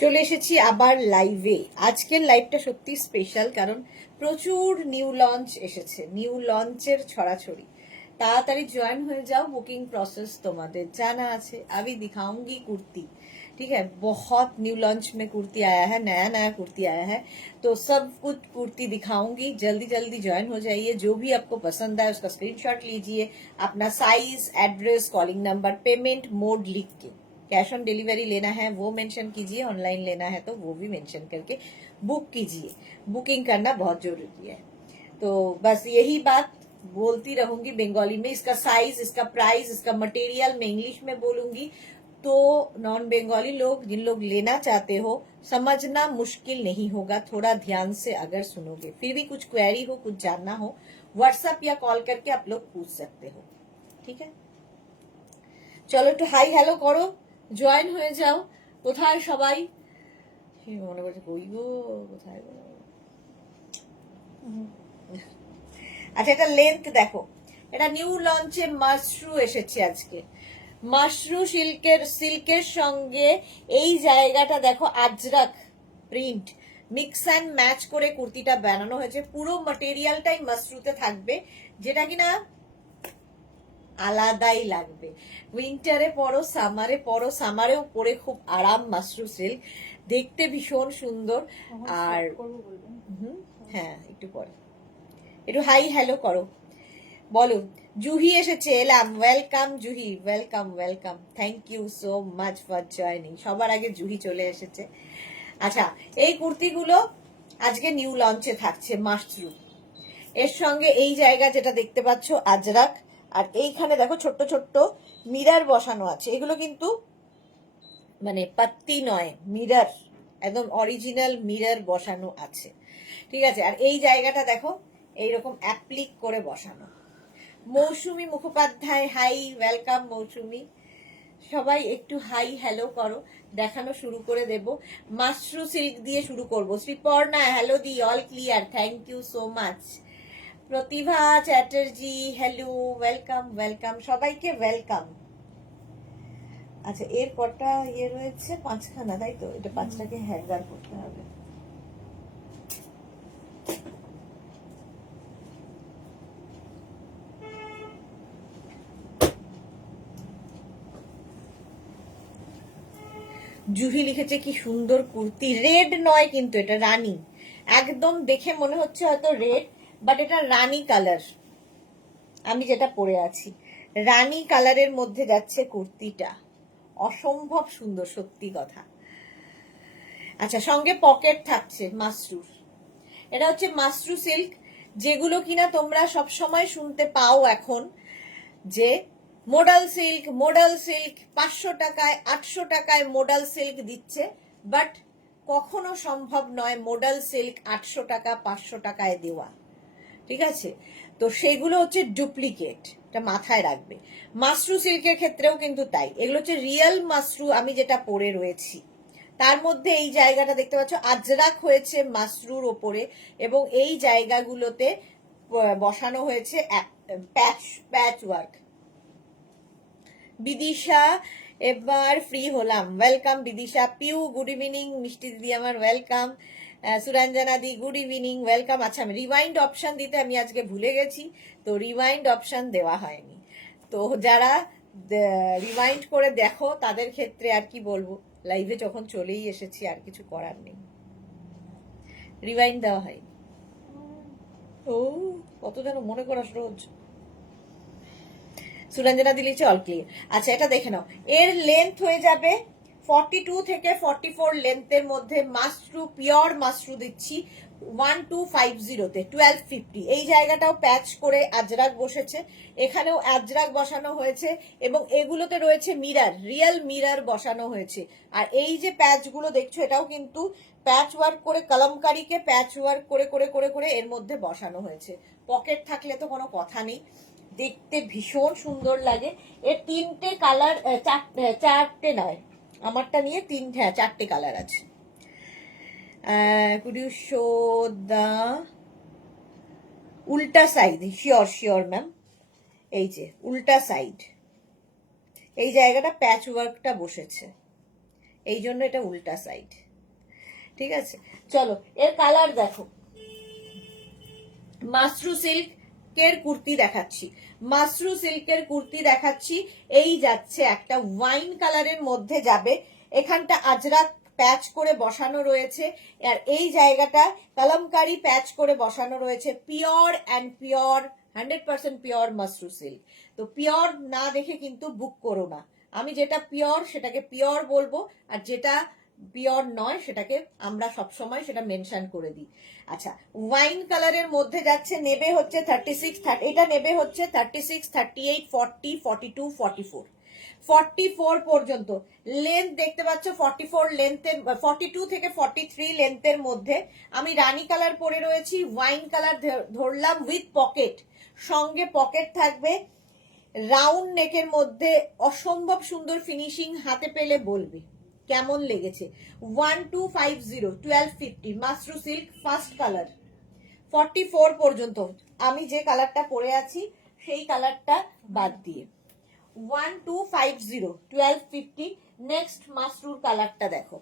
চলে এসেছি আবার লাইভে। আজকের লাইভটা সত্যি স্পেশাল, কারণ প্রচুর নিউ লঞ্চ এসেছে, নিউ লঞ্চের ছড়াছড়ি। তাড়াতাড়ি জয়েন হয়ে যাও, बुकिंग प्रोसेस তোমাদের জানা আছে। अभी दिखाऊंगी कुर्ती, ठीक है। बहुत न्यू लॉन्च में कुर्ती आया है, नया नया कुर्ती आया है, तो सब कुछ कुर्ती दिखाऊंगी। जल्दी जल्दी ज्वाइन हो जाइए। जो भी आपको पसंद है उसका स्क्रीनशॉट लीजिए, अपना size, address, calling number, payment mode लिख के। कैश ऑन डिलीवरी लेना है वो मेंशन कीजिए, ऑनलाइन लेना है तो वो भी मेंशन करके बुक कीजिए। बुकिंग करना बहुत जरूरी है। तो बस यही बात बोलती रहूंगी बंगाली में। इसका साइज, इसका प्राइस, इसका मटेरियल मैं इंग्लिश में बोलूंगी, तो नॉन बंगाली लोग, जिन लोग लेना चाहते हो, समझना मुश्किल नहीं होगा थोड़ा ध्यान से अगर सुनोगे। फिर भी कुछ क्वेरी हो, कुछ जानना हो, व्हाट्सएप या कॉल करके आप लोग पूछ सकते हो, ठीक है। চলো একটু হাই হ্যালো করো, জয়েন হয়ে যাও। কোথায় সবাই? মনে করছে কই গো, কোথায় গো? আচ্ছা, এটা লেন্থ দেখো, এটা নিউ লঞ্চে মাশরু এসেছে আজকে। মাশরু সিল্কের সঙ্গে এই জায়গাটা দেখো, Ajrak print mix and match করে কুর্তিটা বানানো হয়েছে। পুরো ম্যাটেরিয়ালটাই মাশরুতে থাকবে, যেটা কিনা আলাদাই লাগবে। উইন্টারে পরো, সামারে পরো, সামারেও পরে খুব আরাম। মাশরু সিল্ক দেখতে ভীষণ সুন্দর। আর হ্যাঁ, একটু পরে একটু হাই হ্যালো করো, বলো। জুহি এসেছে, এলাম। Welcome Juhi, welcome welcome, thank you so much for joining. সবার আগে জুহি চলে এসেছে। আচ্ছা, এই কুর্তিগুলো আজকে নিউ লঞ্চে থাকছে মাশরু। এর সঙ্গে এই জায়গা যেটা দেখতে পাচ্ছ আজরাক, আর এইখানে দেখো ছোট্ট ছোট্ট মিরার বসানো আছে। এগুলো কিন্তু মানে পাত্তি নয়, মিরার, একদম অরিজিনাল মিরার বসানো আছে, ঠিক আছে। আর এই জায়গাটা দেখো এইরকম অ্যাপ্লিক করে বসানো। মৌসুমী মুখোপাধ্যায়, হাই, ওয়েলকাম মৌসুমী। সবাই একটু হাই হ্যালো করো, দেখানো শুরু করে দেব। মাশরু সিল্ক দিয়ে শুরু করবো। শ্রীপর্ণা, হ্যালো দি, all clear, thank you so much. Pratibha Chatterjee, hello, welcome welcome, সবাইকে ওয়েলকাম। আচ্ছা, এর পরটা ইয়ে রয়েছে পাঁচখানা, তাই তো? এটা পাঁচটাকে হ্যাঙ্গার করতে হবে। জুহি লিখেছে কি সুন্দর কুর্তি। রেড নয় কিন্তু, এটা রানী। একদম দেখে মনে হচ্ছে হয়তো রেড, বাট এটা রানী কালার। আমি যেটা পরে আছি রানী কালারের মধ্যে যাচ্ছে কুর্তিটা, অসম্ভব সুন্দর, সত্যি কথা। আচ্ছা, সঙ্গে পকেট থাকছে মাশরুর। এটা হচ্ছে মাশরু সিল্ক, যেগুলো কিনা তোমরা সব সময় শুনতে পাও এখন, যে মোডাল সিল্ক, মোডাল সিল্ক 500 টাকায় 800 টাকায় মোডাল সিল্ক দিচ্ছে, বাট কখনো সম্ভব নয় মোডাল সিল্ক 800 টাকা 500 টাকায় দেওয়া, ঠিক আছে। তো সেগুলো হচ্ছে ডুপ্লিকেট, এটা মাথায় রাখবে। মাশরু সিল্কের ক্ষেত্রেও কিন্তু তাই। এগুলো হচ্ছে রিয়েল মাশরু, আমি যেটা পরে রয়েছি। তার মধ্যে এই জায়গাটা দেখতে পাচ্ছ আজরাক হয়েছে মাশরুর ওপরে, এবং এই জায়গাগুলোতে বসানো হয়েছে প্যাচ ওয়ার্ক। বিদিশা, এবার ফ্রি হলাম, welcome Bidisha. Piu, good evening. মিষ্টি দিদি আমার, ওয়েলকাম। সুরঞ্জনা দি, গুড ইভিনিং, ওয়েলকাম। আচ্ছা, আমি রিওয়াইন্ড অপশন দিতে আমি আজকে ভুলে গেছি, তো রিওয়াইন্ড অপশন দেওয়া হয়নি। তো যারা রিওয়াইন্ড করে দেখো তাদের ক্ষেত্রে আর কি বলবো, লাইভে যখন চলেই এসেছি আর কিছু করার নেই, রিওয়াইন্ড দেওয়া হয়নি। ও কত যেন মনে করাস রোজ। সুরঞ্জনা দিলিছে অল ক্লিয়ার। আচ্ছা, এটা দেখে নাও। এর লেন্থ হয়ে যাবে 42 থেকে 44 লেন্থের মধ্যে। মাশরু, পিওর মাশরু দিচ্ছি 1250-তে 1250। এই জায়গাটাও প্যাচ করে আজরাক বসেছে, এখানেও আজরাক বসানো হয়েছে, এবং এগুলোতে রয়েছে মিরার, রিয়েল মিরার বসানো হয়েছে। আর এই যে প্যাচগুলো দেখছো, এটাও কিন্তু প্যাচ ওয়ার্ক করে, কলমকারীকে প্যাচ ওয়ার্ক করে করে করে করে এর মধ্যে বসানো হয়েছে। পকেট থাকলে তো কোনো কথা নেই, দেখতে ভীষণ সুন্দর লাগে। এর তিনটে কালার, চারটে নয়, আমারটা নিয়ে চারটে কালার আছে। কুড ইউ শো দা উল্টা সাইড? Sure sure ma'am. এই যে উল্টা সাইড, এই জায়গাটা প্যাচ ওয়ার্কটা বসেছে, এই জন্য এটা উল্টা সাইড। ঠিক আছে, চলো এর কালার দেখো। মাশরু সিল্কের কুর্তি দেখাচ্ছি, মাশরু সিল্কের কুর্তি দেখাচ্ছি। এই যাচ্ছে একটা ওয়াইন কালারের মধ্যে যাবে, এখানটা আজরাক প্যাচ করে বসানো রয়েছে, আর এই জায়গাটা কলমকারি প্যাচ করে বসানো রয়েছে। Pure and pure, 100% pure mashru silk. তো পিওর না দেখে কিন্তু বুক করো না, আমি যেটা পিওর সেটাকে পিওর বলবো, আর যেটা পিওর নয় সেটাকে আমরা সবসময় সেটা মেনশন করে দিই। আচ্ছা, ওয়াইন কালারের মধ্যে যাচ্ছে, নেবে হচ্ছে 36, এটা নেবে হচ্ছে 36, 38, 40, 42, 44, 44 পর্যন্ত লেন্থ দেখতে পাচ্ছ। 44 লেন্থের, 42 থেকে 43 লেন্থের মধ্যে আমি রানী কালার পরে রয়েছি, ওয়াইন কালার ধরলাম উইথ পকেট, সঙ্গে পকেট থাকবে, রাউন্ড নেকের মধ্যে অসম্ভব সুন্দর ফিনিশিং। হাতে পেলে বলবে কেমন লেগেছে। 1250, 1250 মাশরু সিল্ক ফার্স্ট কালার, 44 পর্যন্ত। আমি যে কালারটা পরে আছি সেই কালারটা বাদ দিয়ে 1250, 1250। নেক্সট মাশরুর কালারটা দেখো,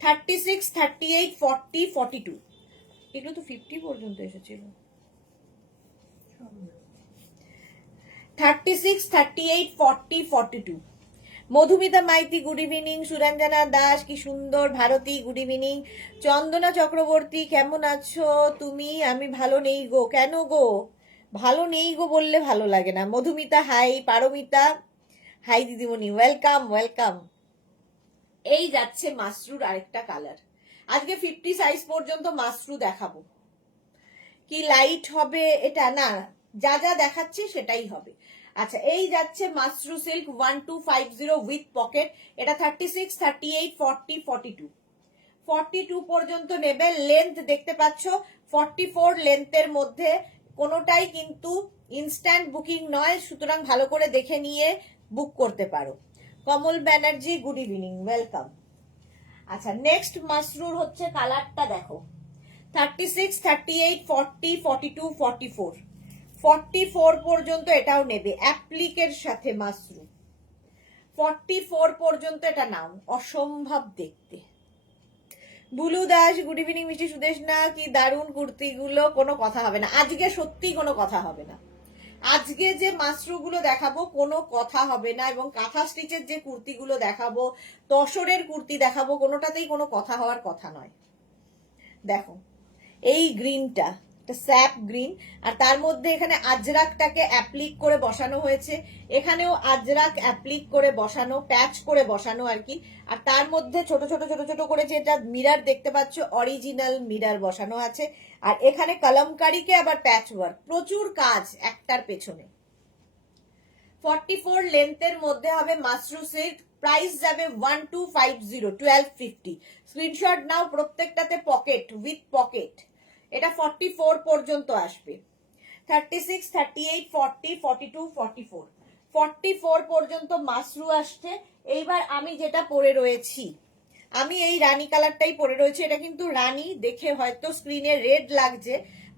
36, 38, 40, 42, এগুলো তো 50 পর্যন্ত এসেছিল। 36, 38, 40, 42। মধুমিতা মাইতি গুড ইভিনিং, সুরঞ্জনা দাস কি সুন্দর, ভারতী গুড ইভিনিং, চন্দনা চক্রবর্তী কেমন আছো তুমি? আমি ভালো নেই গো। কেন গো? ভালো নেই গো বললে ভালো লাগে না। মধুমিতা হাই, পারমিতা হাই দিদিমণি, ওয়েলকাম ওয়েলকাম। এই যাচ্ছে মাশরুর আরেকটা কালার। আজকে 50 সাইজ পর্যন্ত মাশরু দেখাবো। কি লাইট হবে এটা? না, যা যা দেখাচ্ছি সেটাই হবে। আচ্ছা, এই যাচ্ছে মাশরু সিল্ক 1250 উইথ পকেট, এটা 36, 38, 40, 42, 42 পর্যন্ত নেবে। লেন্থ দেখতে পাচ্ছ 44 লেন্থের মধ্যে, কোনোটাই কিন্তু ইনস্ট্যান্ট বুকিং নয়, সুতরাং ভালো করে দেখে নিয়ে বুক করতে পারো। কমল ব্যানার্জি গুড ইভিনিং, ওয়েলকাম। আচ্ছা, নেক্সট মাশরুর হচ্ছে কালারটা দেখো, 36, 38, 40, 42, 44, 44 পর্যন্ত এটাও নেবে অ্যাপ্লিকের সাথে মাশরু। 44 পর্যন্ত এটা নাও, অসম্ভব দেখতে। বুলু দাস গুড ইভিনিং, মিষ্টি সুদেশ না কি দারুণ কুর্তিগুলো, কোনো কথা হবে না আজকে, সত্যি কোনো কথা হবে না আজকে। যে মাশরুগুলো দেখাবো কোনো কথা হবে না, এবং কাঁথা স্টিচের যে কুর্তিগুলো দেখাবো, তসরের কুর্তি দেখাবো, কোনোটাতেই কোনো কথা হওয়ার কথা নয়। দেখো এই গ্রিনটা, স্যাপ গ্রিন, আর তার মধ্যে এখানে আজরাকটাকে অ্যাপ্লিক করে বসানো হয়েছে, এখানেও আজরাক অ্যাপ্লিক করে বসানো, প্যাচ করে বসানো আর কি। আর তার মধ্যে ছোট ছোট ছোট ছোট করে যেটা মিরার দেখতে পাচ্ছ, অরিজিনাল মিরার বসানো আছে। আর এখানে কলমকারিকে আবার প্যাচ ওয়ার্ক, প্রচুর কাজ একটার পেছনে। 44 লেন্থের মধ্যে হবে মাশরু সিল্ক, প্রাইস যাবে 1250, 1250। স্ক্রিনশট নাও, প্রত্যেকটাতে পকেট উইথ পকেট। এটা 44 পর্যন্ত আসবে। 36, 38, 40, 42, 44, 44 পর্যন্ত মাশরু আসছে। এইবার আমি যেটা পরে রয়েছি, আমি এই রানী কালারটাই পরে রয়েছে। এটা কিন্তু রানী দেখে হয়তো স্ক্রিনে রেড লাগছে,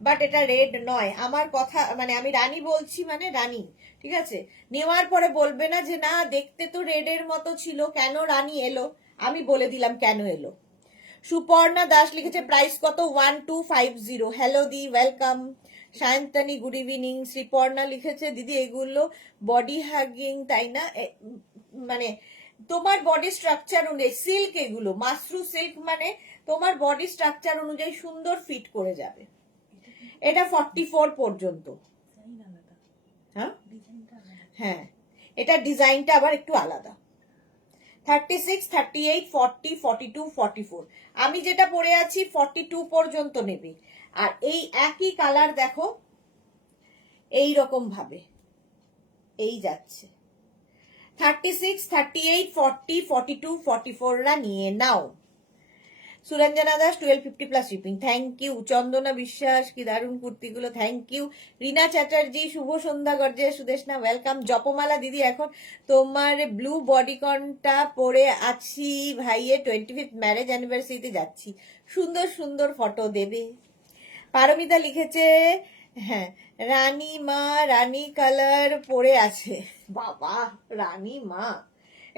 বাট এটা রেড নয়। আমার কথা মানে আমি রানী বলছি মানে রানী, ঠিক আছে? নেওয়ার পরে বলবে না যে না দেখতে তো রেডের মতো ছিল, কেন রানী এলো। আমি বলে দিলাম কেন এলো। সুপর্ণা দাস লিখেছে প্রাইস কত, 1250। হ্যালো দি, welcome. Sayantani good evening. Sriparna লিখেছে দিদি এগুলো বডি হাগিং তাই না, মানে তোমার বডি স্ট্রাকচার অনুযায়ী সিল্ক, এগুলো মাশরু সিল্ক মানে তোমার বডি স্ট্রাকচার অনুযায়ী সুন্দর ফিট করে যাবে। এটা 44 পর্যন্ত। হ্যাঁ হ্যাঁ, এটা ডিজাইনটা আবার একটু আলাদা। 36, 38, 40, 42, 44। আমি যেটা পরে আছি 42 পর্যন্ত নেবে। আর এই একই কালার দেখো এই রকম ভাবে এই যাচ্ছে 36, 38, 40, 42, 44 রা নিয়ে নাও। Suranjana Das 1250 plus shipping, thank you. Chandana Biswas কি দারুণ কুর্তিগুলো, থ্যাংক ইউ। রিনা চ্যাটার্জি শুভ সন্ধ্যা গর্জে সুদেশনা, ওয়েলকাম। জপমালা দিদি এখন তোমার ব্লু বডিকনটা পরে আছি ভাইয়ের 25th ম্যারেজ অ্যানিভার্সারিতে যাচ্ছি, সুন্দর সুন্দর ফটো দেবে। পারমিতা লিখেছে হ্যাঁ রানী মা রানী কালার পরে আছে, বাবা রানী মা,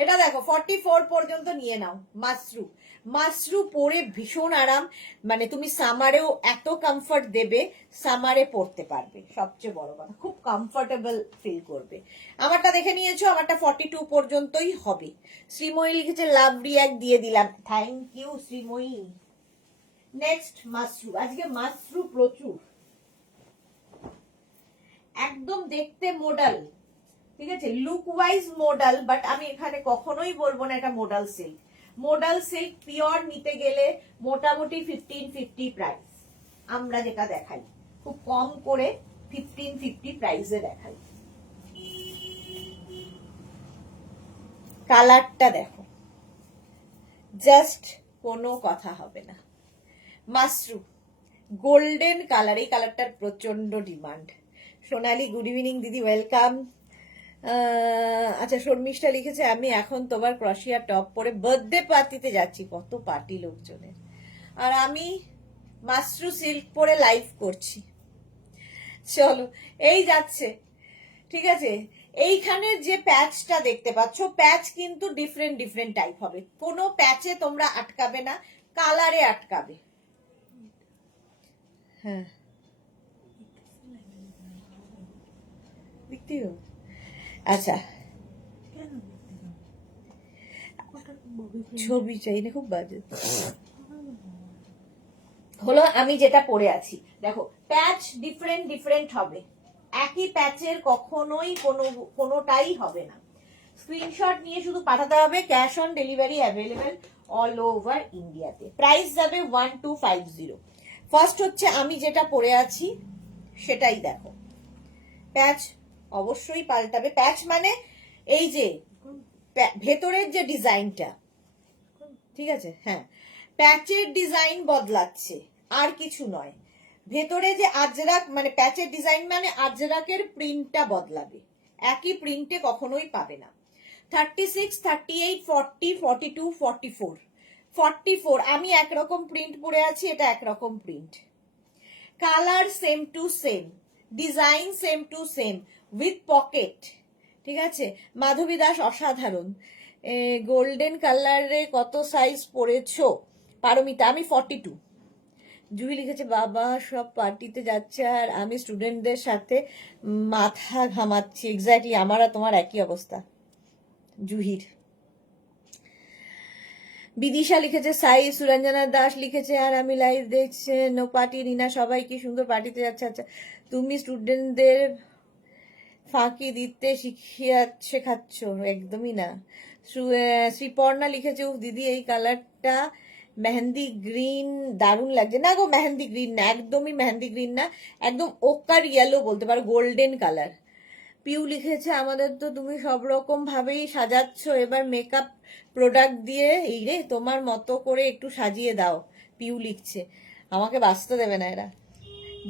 এটা দেখো 44 পর্যন্ত নিয়ে নাও। মাশরু, মাশরু পরে ভীষণ আরাম, মানে তুমি সামারেও এত কমফর্ট দেবে, সামারে পরতে পারবে, সবচেয়ে বড় কথা খুব কমফোর্টেবল ফিল করবে। আমারটা দেখে নিয়েছো, আমারটা 42 পর্যন্তই হবে। শ্রীময়ী লিখেছে লাভ রিয়াক্ট দিয়ে দিলাম, thank you Srimoyee. Next mashru, আজকে মাশরু প্রচুর, একদম দেখতে মডেল, ঠিক আছে, লুক ওয়াইজ মডেল, বাট আমি এখানে কখনোই বলবো না এটা model silk. Model silk pure নিতে গেলে মোটামুটি 1550 প্রাইস, আমরা যেটা দেখাই খুব কম করে 1550 প্রাইসে দেখাই। কালারটা দেখো, জাস্ট কোনো কথা হবে না। মাশরু গোল্ডেন কালার, এই কালারটার প্রচন্ড ডিমান্ড। সোনালি গুড ইভিনিং দিদি, ওয়েলকাম। আচ্ছা শর্মিষ্ঠা লিখেছে আমি এখন তোমার ক্রশিয়া টপ পরে বার্থডে পার্টিতে যাচ্ছি, কত পার্টি লোকজনের, আর আমি মাশরু সিল্ক পরে লাইভ করছি। চলো এই যাচ্ছে, ঠিক আছে। এইখানের যে প্যাচটা দেখতে পাচ্ছ, প্যাচ কিন্তু ডিফারেন্ট ডিফারেন্ট টাইপ হবে, কোনো প্যাচে তোমরা আটকাবে না, কালারে আটকাবে। হ্যাঁ দেখতে, আচ্ছা ছবি চাই না, খুব বাজে হলো। আমি যেটা পরে আছি দেখো, প্যাচ ডিফারেন্ট ডিফারেন্ট হবে, একই প্যাচের কখনোই কোনোটাই হবে না। স্ক্রিনশট নিয়ে শুধু পাঠাতে হবে, cash on delivery available all over ইন্ডিয়াতে। প্রাইস যাবে 1250। ফার্স্ট হচ্ছে আমি যেটা পরে আছি সেটাই দেখো, প্যাচ অবশ্যই পাল্টাবে, প্যাচ মানে এই যে ভেতরের যে ডিজাইনটা, ঠিক আছে, হ্যাঁ প্যাচের ডিজাইন বদলাচ্ছে আর কিছু নয়, ভেতরে যে আজরাক মানে প্যাচের ডিজাইন মানে আজরাকের প্রিন্টটা বদলাবে, একই প্রিন্টে কখনোই পাবে না। 36, 38, 40, 42, 44, 44 আমি একরকম প্রিন্ট পরে আছি, এটা একরকম print, colour same to same, design same to same with pocket, ঠিক আছে। মাধবী দাস অসাধারণ, গোল্ডেন কালারে কত সাইজ পরেছো পারমিতা? আমি 42। জুহি লিখেছে বাবা সব পার্টিতে যাচ্ছে আর আমি স্টুডেন্টদের সাথে মাথা ঘামাচ্ছি। এক্স্যাক্টলি আমার আর তোমার একই অবস্থা জুহির। বিদিশা লিখেছে সাই, সুরঞ্জনা দাস লিখেছে আর আমি লাইভ দেখছে নো পার্টি, রিনা সবাই কি সুন্দর পার্টিতে যাচ্ছে। আচ্ছা তুমি স্টুডেন্টদের ফাঁকি দিতে শেখাচ্ছ? একদমই না। শ্রীপর্ণা লিখেছে উফ দিদি এই কালারটা মেহেন্দি গ্রিন দারুণ লাগছে। না গো মেহেন্দি গ্রিন না, একদমই মেহেন্দি গ্রিন না, একদম ওকার ইয়েলো বলতে পারো, গোল্ডেন কালার। পিউ লিখেছে আমাদের তো তুমি সব রকম ভাবেই সাজাচ্ছ, এবার মেকআপ প্রোডাক্ট দিয়ে এই রে তোমার মতো করে একটু সাজিয়ে দাও। পিউ লিখছে, আমাকে বাঁচতে দেবে না এরা,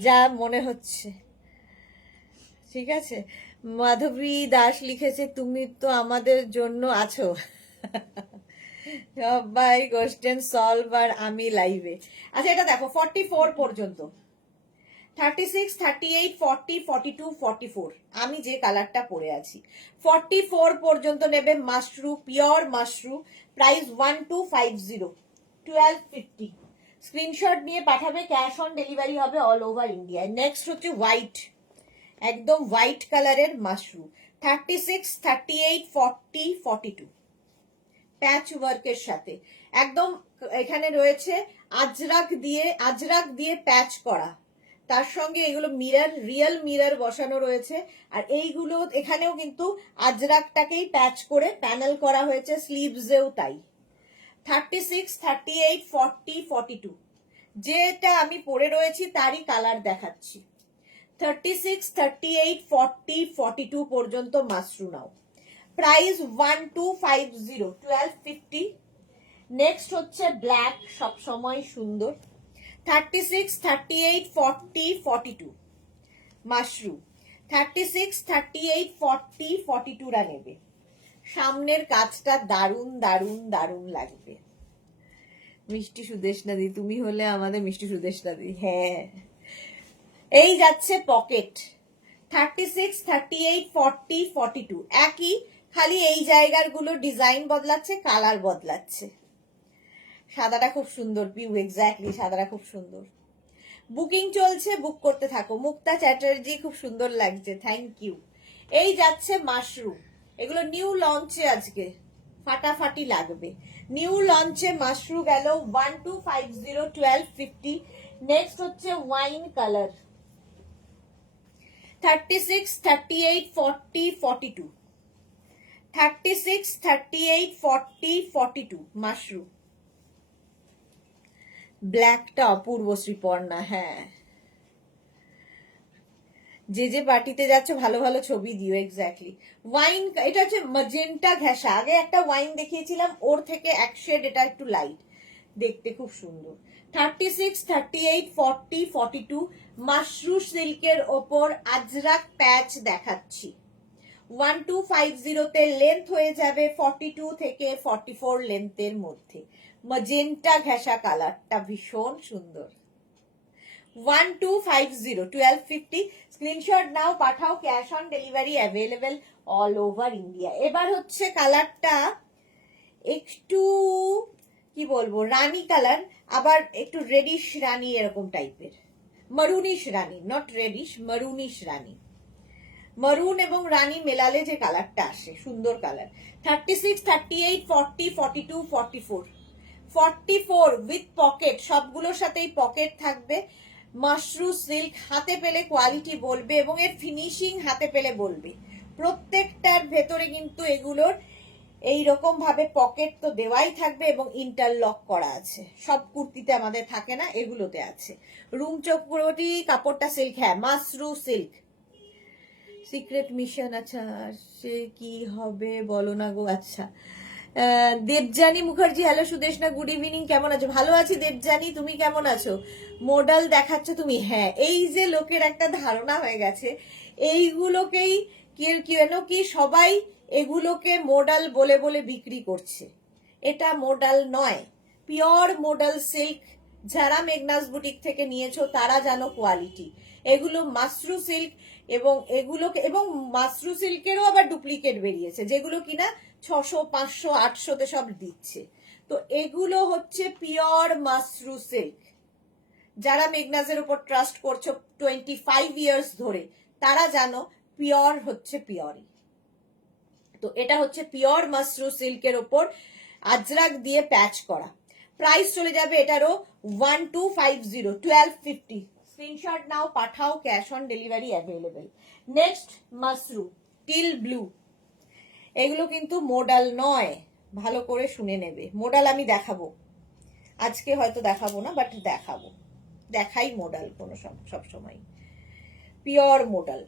যা মনে হচ্ছে, ঠিক আছে। মাধবী দাস লিখেছে তুমি তো আমাদের জন্য আছো। সবাই কোশ্চেন সলভ আর আমি লাইভে। আচ্ছা এটা দেখো 44 পর্যন্ত, 36, 38, 40, 42, 44 আমি যে কালারটা পরে আছি। 44 পর্যন্ত নেবে Mashru, pure Mashru, price 1250, 1250। Screenshot নিয়ে পাঠাবে, ক্যাশ অন ডেলিভারি হবে অল ওভার ইন্ডিয়া। নেক্সট হচ্ছে হোয়াইট, একদম হোয়াইট কালারের মাশরু, 36, 38, 40, 42 প্যাচ ওয়ার্কের সাথে, একদম এখানে রয়েছে আজরাক দিয়ে প্যাচ করা, তার সঙ্গে এগুলো মিরর, রিয়েল মিরর বসানো রয়েছে, আর এইগুলো এখানেও কিন্তু আজরাকটাকেই প্যাচ করে প্যানেল করা হয়েছে, স্লিভসেও তাই। 36, 38, 40, 42 যেটা আমি পরে রয়েছি তারই কালার দেখাচ্ছি। 36, 38, 40, 42 পর্যন্ত মাশরু নাও, প্রাইস 1250, 1250। নেক্সট হচ্ছে ব্ল্যাক, সব সময় সুন্দর, 36, 38, 40, 42 মাশরু, 36, 38, 40, 42 রা নেবে। সামনের কাজটা দারুণ দারুণ দারুণ লাগবে। মিষ্টি সুদেশনা দি, তুমি হলে আমাদের মিষ্টি সুদেশনা দি। হ্যাঁ এই যাচ্ছে পকেট, 36, 38, 40, 42 একই খালি এই জায়গাগুলো ডিজাইন বদলাচ্ছে, কালার বদলাচ্ছে। সাদাটা খুব সুন্দর, পিউ এক্স্যাক্টলি, সাদাটা খুব সুন্দর। বুকিং চলছে, বুক করতে থাকো। মুক্তা চ্যাটার্জি, খুব সুন্দর লাগছে, থ্যাংক ইউ। এই যাচ্ছে মাশরুম, এগুলো নিউ লঞ্চে আজকে, ফাটাফাটি লাগবে। নিউ লঞ্চে মাশরুম গেল 1250 1250। নেক্সট হচ্ছে ওয়াইন কালার 36 38 40 42, 36 38 40 42 মাশরুম। ব্ল্যাকটা অপূর্ব শ্রীপর্ণা, হ্যাঁ। যে যে পার্টিতে যাচ্ছ ভালো ভালো ছবি দিও, এক্স্যাক্টলি। ওয়াইন, এটা হচ্ছে ম্যাজেন্টা ঘেঁষা। আগে একটা ওয়াইন দেখিয়েছিলাম, ওর থেকে এক শেড এটা একটু লাইট, দেখতে খুব সুন্দর। 36 38 40 42 মাশরু সিল্কের ওপর আজরাক প্যাচ দেখাচ্ছি। 1250 তে লেন্থ হয়ে যাবে 42 থেকে 44 লেন্থের মধ্যে। ম্যাজেন্টা ঘেঁষা কালারটা ভীষণ সুন্দর। 1250 1250, স্ক্রিনশট নাও, পাঠাও, cash on delivery available all over India. এবার হচ্ছে কালারটা একটু কি বলবো, রানী কালার, আবার একটু রেডিশ রানী এরকম টাইপের, মারুনিশ রানী, নট রেডিশ, মারুনিশ রানী। মারুন এবং রানী মেলালে যে কালারটা আসে, সুন্দর কালার। 36 38 40 42 44, 44 উইথ পকেট, সবগুলোর সাথেই পকেট থাকবে। মাশরু সিল্ক, হাতে পেলে কোয়ালিটি বলবে এবং এর ফিনিশিং হাতে পেলে বলবে। প্রত্যেকটার ভেতরে কিন্তু এগুলোর এইরকম ভাবে পকেট তো দেওয়াই থাকবে এবং ইন্টারলক করা আছে। সব কুর্তিতে আমাদের থাকে না, এগুলোতে আছে। রুম চক্রবর্তী, কাপড়টা সিল্ক, হ্যাঁ মাশরু সিল্ক। সিক্রেট মিশন, আচ্ছা সে কি হবে বলো না গো। আচ্ছা, Debjani Mukherjee, hello Sudeshna, good evening, কেমন আছো? ভালো আছি দেবজানী, তুমি কেমন আছো? মডেল দেখাচ্ছ তুমি, হ্যাঁ। এই যে লোকের একটা ধারণা হয়ে গেছে, এইগুলোকেই কেন কি সবাই এগুলোকে মডেল বলে বলে বিক্রি করছে। এটা মডেল নয়, পিওর মডেল সিল্ক। যারা মেঘনাস বুটিক থেকে নিয়েছো তারা জানো কোয়ালিটি। এগুলো মাশরু সিল্ক, এবং এগুলোকে, এবং মাশরু সিল্কেরও আবার ডুপ্লিকেট বেরিয়েছে, যেগুলো কিনা 600 500 800-তে সব দিচ্ছে। তো এগুলো হচ্ছে পিওর মাশরু সিল্ক। যারা মেঘনাজের উপর ট্রাস্ট করছো 25 ইয়ার্স ধরে, তারা জানো পিওর হচ্ছে পিওরই। তো এটা হচ্ছে পিওর মাশরু সিল্কের ওপর আজরাক দিয়ে প্যাচ করা। প্রাইস চলে যাবে এটারও 1250 1250। স্ক্রিনশট নাও, পাঠাও, cash on delivery available. Next Mashru teal blue, এগুলো কিন্তু মোডাল নয়, ভালো করে শুনে নেবে। মোডাল আমি দেখাবো, আজকে হয়তো দেখাবো না, বাট দেখাবো, দেখাই মোডাল কোনো সব সময়। পিওর মোডাল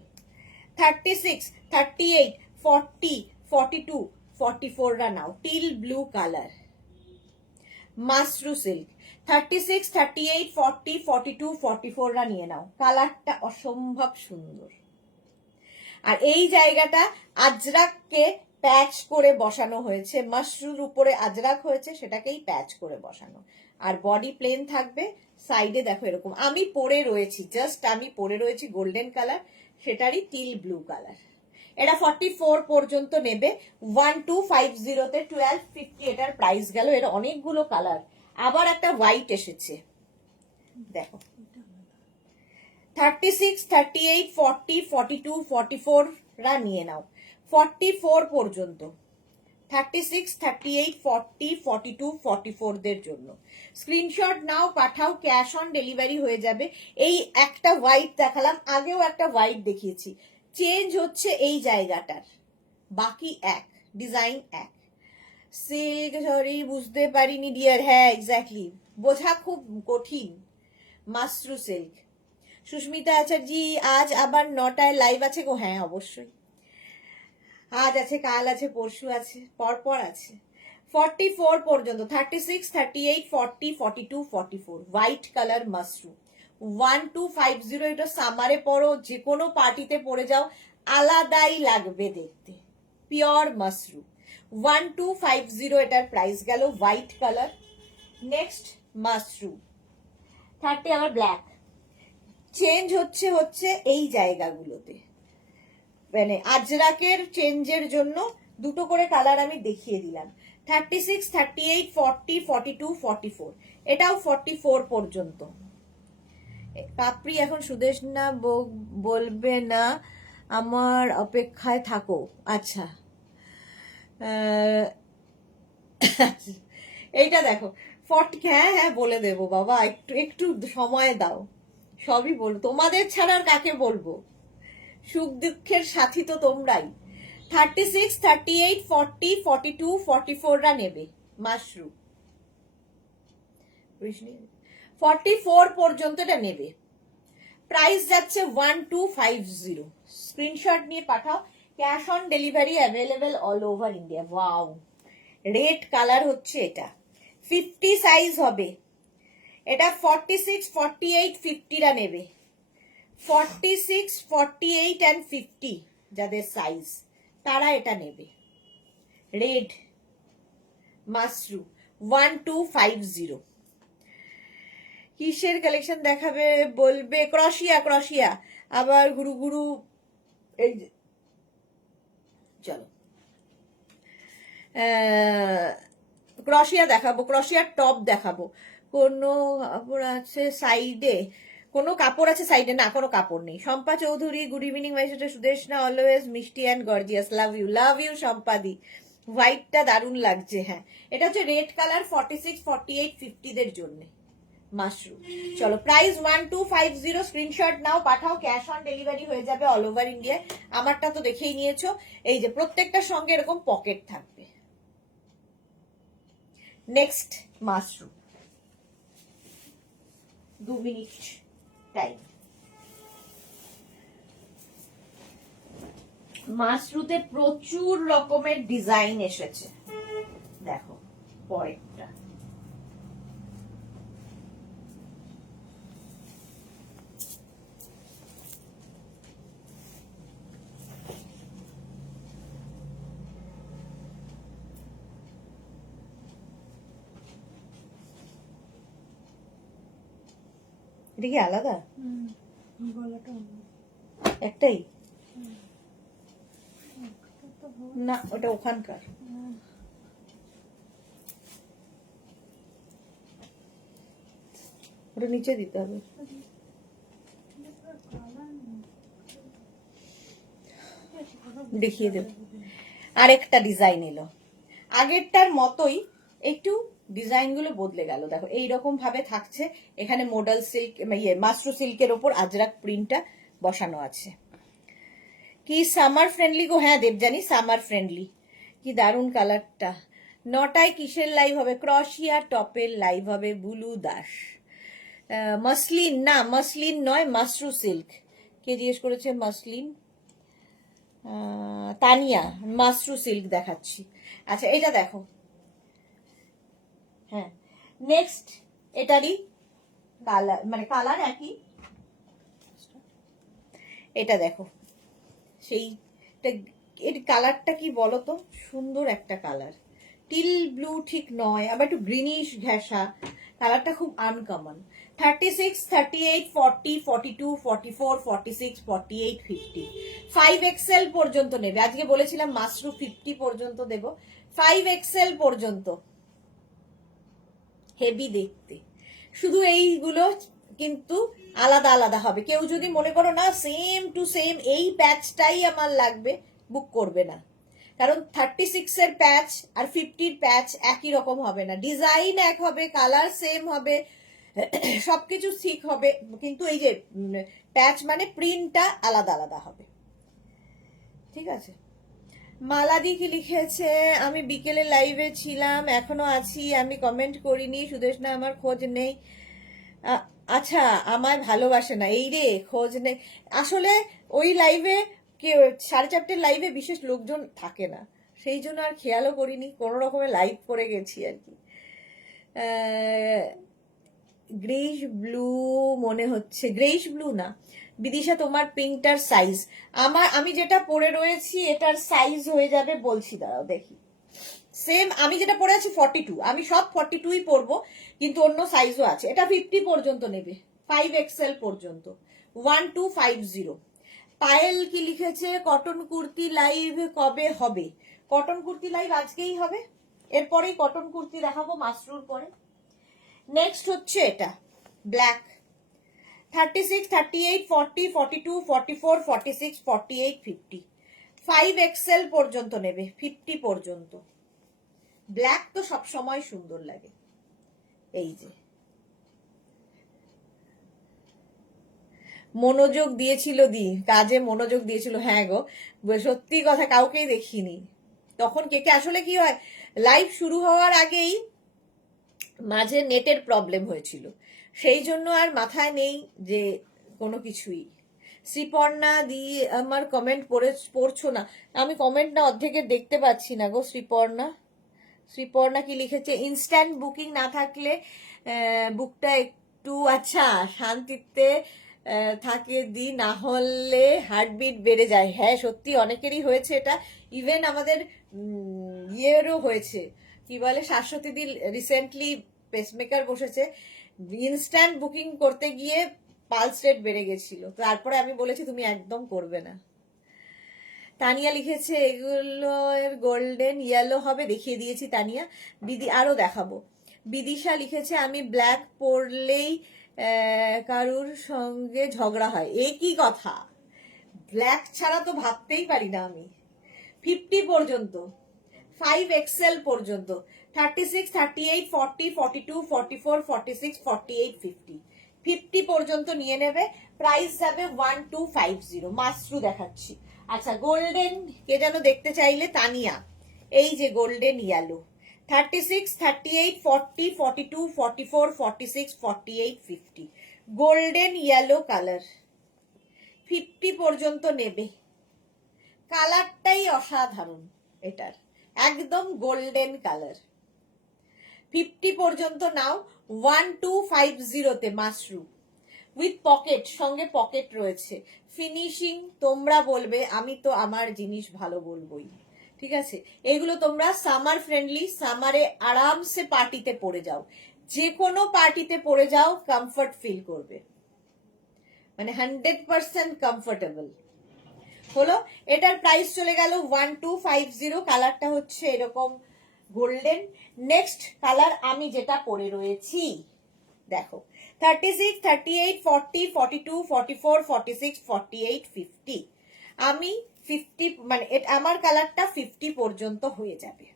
36 38 40 42 44 রা নাও, teal blue colour mashru silk. 36 38 40 42 44 রা নিয়ে নাও, কালারটা অসম্ভব সুন্দর। আর এই জায়গাটা আজরাককে প্যাচ করে বসানো হয়েছে, মাশরুর উপরে আজরাক হয়েছে, সেটাকেই প্যাচ করে বসানো। আর বডি প্লেন থাকবে। সাইডে দেখো এরকম আমি পরে রয়েছি, জাস্ট আমি পরে রয়েছি গোল্ডেন কালার, সেটারই টিল ব্লু কালার। এটা 44 পর্যন্ত নেবে। 1250-তে 1250 এটার প্রাইস গেল। এর অনেকগুলো কালার, আবার একটা হোয়াইট এসেছে, দেখো। 36 38 40 42 44 রা নিয়ে নাও, 44 পর্যন্ত। 36 38 40 42 44 দের জন্য স্ক্রিনশট নাও, পাঠাও, ক্যাশ অন ডেলিভারি হয়ে যাবে। এই একটা হোয়াইট দেখালাম, আগেও একটা হোয়াইট দেখিয়েছি, চেঞ্জ হচ্ছে এই জায়গাটার, বাকি এক, ডিজাইন এক। সিল্ক, সরি বুঝতে পারিনি ডিয়ার, হ্যাঁ এক্স্যাক্টলি, বোঝা খুব কঠিন। মাশরু সিল্ক। সুস্মিতা আচার্যি, আজ আবার 9টায় লাইভ আছে গো, হ্যাঁ অবশ্যই, আজ আছে, কাল আছে, পরশু আছে, পরপর আছে। 44 পর্যন্ত, 36 38 40 42 44, হোয়াইট কালার মাশরু। 1250, এটা সামারে পরো, যে কোনো পার্টিতে পরে যাও, আলাদাই লাগবে দেখতে। পিওর মাশরু 1250, এটার প্রাইস গেল। White colour. নেক্সট মাশরু 30, আবার ব্ল্যাক। চেঞ্জ হচ্ছে এই জায়গাগুলোতে, মানে আজরাকের চেঞ্জের জন্য দুটো করে কালার আমি দেখিয়ে দিলাম। 36, 38, 40, 42, 44, এটাও 44 পর্যন্ত। কাপড়ি এখন সুদেশনা বলবে না, আমার অপেক্ষায় থাকো। আচ্ছা, এইটা দেখো 40, হ্যাঁ হ্যাঁ বলে দেবো বাবা, একটু একটু সময় দাও, সবই বলবো, তোমাদের ছাড়া আর কাকে বলবো, সুখ দুঃখের সাথী তো তোমরাই। 36, 38, 40, 42, 44রা নেবে মাশরুম। 44 পর্যন্ত এটা নেবে। প্রাইস যাচ্ছে 1250। স্ক্রিনশট নিয়ে পাঠাও। Cash on delivery available all over India. Wow, red colour হচ্ছে এটা। 50 সাইজ হবে এটা। 46, 48, 50রা নেবে। 46, 48 and 50 যাদের সাইজ তারা এটা নেবে। Red mushroom 1250। কিসের কালেকশন দেখাবে বলবে? ক্রশিয়া, ক্রশিয়া আবার গুরু গুরু। এই চলো ক্রশিয়া দেখাবো, ক্রশিয়ার টপ দেখাবো। কোনো কাপড় আছে সাইডে? কোনো কাপড় আছে সাইডে? না, কোনো কাপড় নেই। Shampa Chowdhury, good evening my sister Sudeshna, always মিষ্টি and gorgeous, love you Shampadi. হোয়াইটটা দারুণ লাগছে। হ্যাঁ, এটা হচ্ছে রেড কালার। 46, 48, 50দের জন্য মাশরুম। চলো, প্রাইস 1250। স্ক্রিনশট নাও, পাঠাও। ক্যাশ অন ডেলিভারি হয়ে যাবে অল ওভার ইন্ডিয়ায়। আমারটা তো দেখেই নিয়েছো। এই যে প্রত্যেকটার সঙ্গে এরকম পকেট থাকবে। নেক্সট মাশরুম, 2 মিনিট টাইম। মাশরুতে প্রচুর রকমের ডিজাইন এসেছে। দেখো পরেরটা, এটা কি আলাদা? একটাই না, ওটা ওখানকার। ওটা নিচে দিতে হবে। দেখিয়ে দেব। আরেকটা ডিজাইন এলো, আগেরটার মতোই, একটু ডিজাইন গুলো বদলে গেল। দেখো এইরকম ভাবে থাকছে। এখানে মডেল সিল্ক, মাশরু সিল্কের ওপর আজরাক প্রিন্টটা বসানো আছে। কি সামার ফ্রেন্ডলি গো? হ্যাঁ দেবজানি, সামার ফ্রেন্ডলি। কি দারুণ কালারটা। 9টায় কিসের লাইভ হবে? ক্রশিয়া টপের লাইভ হবে। বুলু দাস। মসলিন না, মসলিন নয়, মাশরু সিল্ক। কে জিজ্ঞেস করেছে? মসলিন তানিয়া। মাশরু সিল্ক দেখাচ্ছি। আচ্ছা, এটা দেখো। হ্যাঁ, নেক্সট এটারই কালার, মানে কালার একই। এটা দেখো, সেই এর কালারটা কি বলতো, সুন্দর একটা কালার। টিল ব্লু ঠিক নয়, আবার একটু গ্রিনিশ ঘেঁষা। কালারটা খুব আনকমন। 36, 38, 40, 42, 44, 46, 48, 50। 5XL পর্যন্ত নেবে। আজকে বলেছিলাম মাশরু 50 পর্যন্ত দেব। 5XL পর্যন্ত। হেভি দেখতে। শুধু এইগুলো কিন্তু আলাদা আলাদা হবে। কেউ যদি মনে করো না সেম টু সেম এই প্যাচটাই আমার লাগবে, বুক করবে না। কারণ 36 এর প্যাচ আর 50-র প্যাচ একই রকম হবে না। ডিজাইন এক হবে, কালার সেম হবে, সবকিছু ঠিক হবে, কিন্তু এই যে প্যাচ মানে প্রিন্টটা আলাদা আলাদা হবে। ঠিক আছে। মালাদি কি লিখেছে? আমি বিকেলে লাইভে ছিলাম, এখনো আছি, আমি কমেন্ট করিনি। সুদেশনা আমার খোঁজ নেই। আচ্ছা, আমায় ভালোবাসে না, এই রে, খোঁজ নেই। আসলে ওই লাইভে 4:30 লাইভে বিশেষ লোকজন থাকে না, সেই জন্য আর খেয়ালও করিনি, কোনো রকমের লাইভ করে গেছি আর কি। গ্রেইশ ব্লু মনে হচ্ছে, গ্রেইশ ব্লু না বিদিশা, তোমার পিঙ্কটার সাইজ। আমি যেটা পরে রয়েছি এটার সাইজ হয়ে যাবে, বলছি দাঁড়াও দেখি। সেম আমি যেটা পরে আছি 42, আমি সব 42ই পরবো, কিন্তু অন্য সাইজও আছে। এটা 50 পর্যন্ত নেবে, 5XL পর্যন্ত। 1250। পায়েল কি লিখেছে? কটন কুর্তি লাইভ কবে হবে? কটন কুর্তি লাইভ আজকেই হবে, এরপরেই কটন কুর্তি দেখাবো মাশরুর পরে। নেক্সট হচ্ছে এটা ব্ল্যাক, 36, 38, 40, 42, 44, 46, 48, 50, 5XL পর্যন্ত নেবে, 50 পর্যন্ত। ব্ল্যাক তো সব সময় সুন্দর লাগে। এই যে মনোযোগ দিয়েছিল কাজে মনোযোগ দিয়েছিল, হ্যাঁ গো সত্যি কথা, কাউকেই দেখিনি তখন কে আসলে কি হয়, লাইভ শুরু হওয়ার আগেই মাঝে নেটের প্রবলেম হয়েছিল, সেই জন্য আর মাথায় নেই যে কোনো কিছুই। শ্রীপর্ণা দি আমার কমেন্ট পড়ছো না, আমি কমেন্ট না অর্ধেকের দেখতে পাচ্ছি না গো। শ্রীপর্ণা কি লিখেছে, ইনস্ট্যান্ট বুকিং না থাকলে বুকটা একটু আচ্ছা শান্তিতে থাকে না হলে হার্টবিট বেড়ে যায়। হ্যাঁ সত্যি অনেকেরই হয়েছে এটা, ইভেন আমাদের ইয়েরও হয়েছে, কি বলে শাশ্বতী দি রিসেন্টলি পেসমেকার বসেছে, ইনস্ট্যান্ট বুকিং করতে গিয়ে পালস রেট বেড়ে গেছিল, তারপরে আমি বলেছি তুমি একদম করবে না। তানিয়া লিখেছে এগুলো গোল্ডেন ইয়েলো হবে, দেখিয়ে দিয়েছি তানিয়া। বিদি আরো দেখাবো। বিদিশা লিখেছে আমি ব্ল্যাক পরলেই কারুর সঙ্গে ঝগড়া হয়, এ কি কথা, ব্ল্যাক ছাড়া তো ভাবতেই পারি না আমি। 50 পর্যন্ত, 5XL পর্যন্ত, 36, 38, 40, 42, 44, 46, 48, 50, 50 পর্যন্ত নিয়ে নেবে। প্রাইস যাবে 1250। মাশরু দেখাচ্ছি। আচ্ছা গোল্ডেন কে যেন দেখতে চাইলে, তানিয়া, এই যে golden yellow, 36, 38, 40, 42, 44, 46, 48, 50, golden yellow colour, 50 পর্যন্ত নেবে। কালারটাই অসাধারণ এটার, একদম গোল্ডেন কালার। 50 পর্যন্ত নাও, 1250 মাশরু উইথ পকেট, সঙ্গে পকেট রয়েছে। ফিনিশিং তোমরা বলবে, আমি তো আমার জিনিস ভালো বলবোই, ঠিক আছে। এগুলো তোমরা সামার ফ্রেন্ডলি, সামারে আরামসে পার্টিতে পরে যাও, যে কোনো পার্টিতে পরে যাও কমফর্ট ফিল করবে, মানে 100% কমফোর্টেবল হলো। এটার প্রাইস চলে গেল 1250। কালারটা হচ্ছে এরকম গোল্ডেন। নেক্সট কালার আমি যেটা পরে রয়েছি দেখো, 36, 38, 40, 42, 44, 46, 48, 50, আমি 50 মানে আমার কালারটা 50 পর্যন্ত হয়ে যাবে,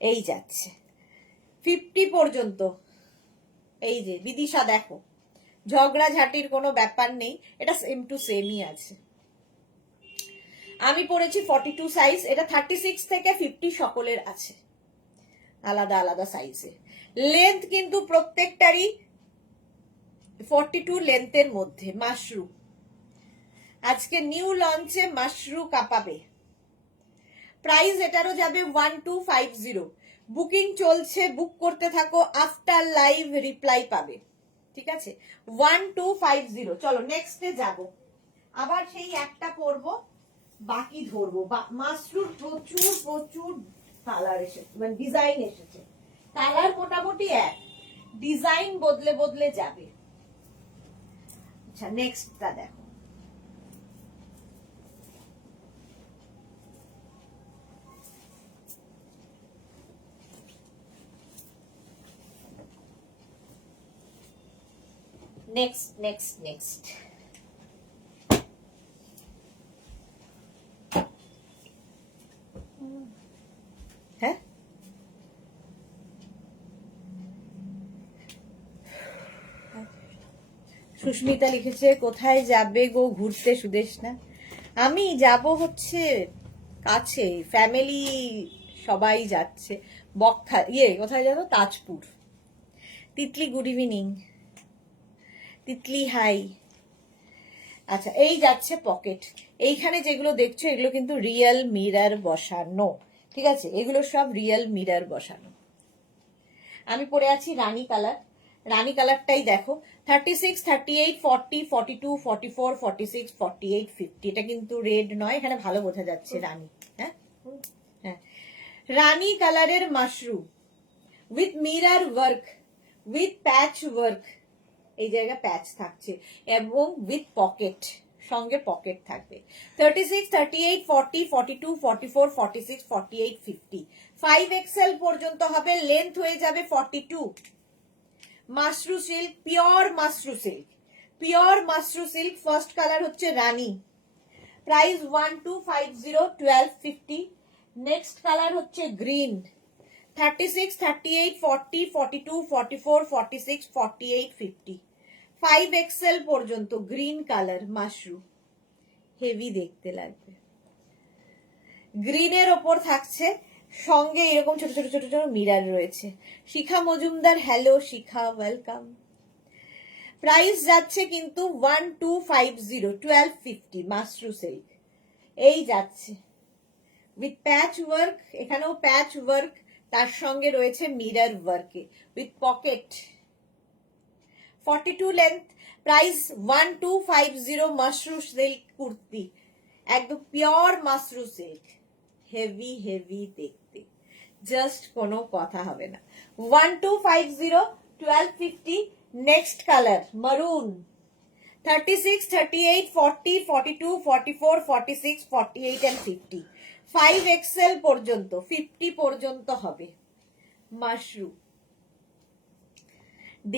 এই যাচ্ছে 50 পর্যন্ত। এই যে বিদিশা দেখো, ঝগড়াঝাটির কোনো ব্যাপার নেই, এটা সেম টু সেমই আছে। আমি পরেছি 42 সাইজ, এটা 36 থেকে 50 সকলের আছে, আলাদা আলাদা সাইজে। লেন্থ কিন্তু প্রত্যেকটারই 42 লেন্থের মধ্যে। মাশরু আজকে নিউ লঞ্চে মাশরু কাঁপাবে। প্রাইস এটারও যাবে 1250। বুকিং চলছে, বুক করতে থাকো, আফটার লাইভ রিপ্লাই পাবে, ঠিক আছে। 1250। চলো নেক্সটে যাব, আবার সেই একটা পরবো, বাকি ধরবো। মাশরুর প্রচুর প্রচুর কালার এসেছে, মানে ডিজাইন এসেছে, কালার মোটামুটি এক, ডিজাইন বদলে বদলে যাবে। আচ্ছা নেক্সটটা দেখো, নেক্সট নেক্সট নেক্সট হ্যাঁ সুস্মিতা লিখেছে কোথায় যাবে গো ঘুরতে সুদেশনা? আমি যাব হচ্ছে কাছে, ফ্যামিলি সবাই যাচ্ছে, বকখা কোথায় যাবো, Tajpur. Titli good evening, Titli hi. আচ্ছা এই যাচ্ছে পকেট, এইখানে যেগুলো দেখছো এগুলো কিন্তু রিয়েল মিরর বসানো, ঠিক আছে, এগুলো সব রিয়েল মিরর বসানো। আমি পরে আছি রানী কালার, রানী কালারটাই দেখো, 36, 38, 40, 42, 44, 46, 48, 50, এটা কিন্তু রেড নয়, এখানে ভালো বোঝা যাচ্ছে রানী। হ্যাঁ হ্যাঁ, রানী কালারের Mashru with mirror work, with patch work, এই জায়গা প্যাচ থাকছে, এবং উইথ পকেট, সঙ্গে পকেট থাকবে। 36, 38, 40, 42, 44, 46, 48, 50, 5XL পর্যন্ত হবে। লেন্থ হয়ে যাবে 42। Mashru silk, pure mashru silk, pure mashru silk. First colour হচ্ছে রানী, প্রাইস 1250, 1250। নেক্সট কালার হচ্ছে গ্রিন, 36, 38, 40, 42, 44, 46, 48, 50, 5XL পর্যন্ত গ্রিন কালার মাশরু, হেভি দেখতে লাগবে। গ্রিনের ওপর থাকছে, সঙ্গে এরকম ছোট ছোট ছোট ছোট মিরার রয়েছে। শিখা মজুমদার, হ্যালো শিখা, ওয়েলকাম। প্রাইস যাচ্ছে কিন্তু 1250, 1250 মাশরু সিল্ক। এই যাচ্ছে উইথ প্যাচ ওয়ার্ক, এখানেও প্যাচ ওয়ার্ক, তার সঙ্গে রয়েছে মিরর ওয়ার্কে with pocket. 42 length, price 1250 mashru silk kurti, একদম pure mashru silk, heavy heavy দেখতে, জাস্ট কোনো কথা হবে না। 1250, 1250। নেক্সট কালার মারুন, 36, 38, 40, 42, 44, 46, 48 and 50, 5XL পর্যন্ত, 50 পর্যন্ত হবে মাশরু।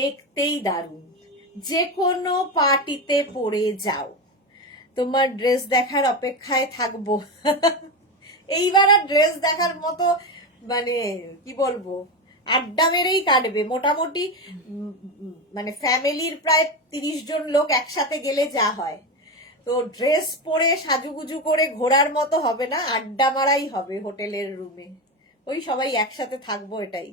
দেখতেই দারুণ, যে কোনো পার্টিতে পরে যাও, তোমার ড্রেস দেখার অপেক্ষায় থাকবো। এইবার আর ড্রেস দেখার মতো মানে কি বলবো, আড্ডা মেরেই কাটবে মোটামুটি। মানে ফ্যামিলির প্রায় 30 জন লোক একসাথে গেলে যা হয়, তো ড্রেস পরে সাজুগুজু করে ঘোরার মতো হবে না, আড্ডা মারাই হবে হোটেলের রুমে, ওই সবাই একসাথে থাকবো, এটাই।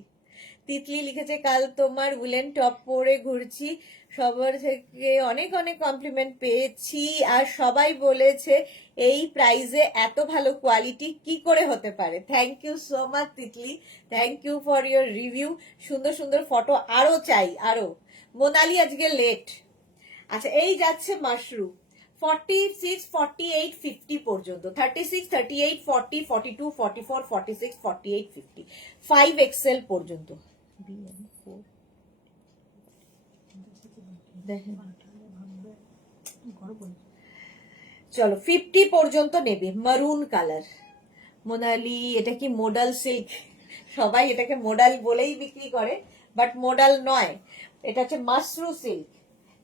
তিতলি লিখেছে, কাল তোমার উলেন টপ পরে ঘুরছি, সবার থেকে অনেক অনেক কমপ্লিমেন্ট পেয়েছি, আর সবাই বলেছে এই প্রাইসে এত ভালো কোয়ালিটি কি করে হতে পারে। Thank you so much Titli, thank you for your review. সুন্দর সুন্দর ফটো আরো চাই, আরো। মোনালি আজকে লেট। আচ্ছা, এই যাচ্ছে মাশরু, 46, 48, 50 পর্যন্ত, 36, 38, 40, 42, 44, 46, 48, 50, 5XL পর্যন্ত। চলো 50 পর্যন্ত নেবে, মারুন কালার। মোনালি, এটা কি মোডাল সিল্ক? সবাই এটাকে মোডাল বলেই বিক্রি করে, বাট মোডাল নয়, এটা হচ্ছে Mashru silk,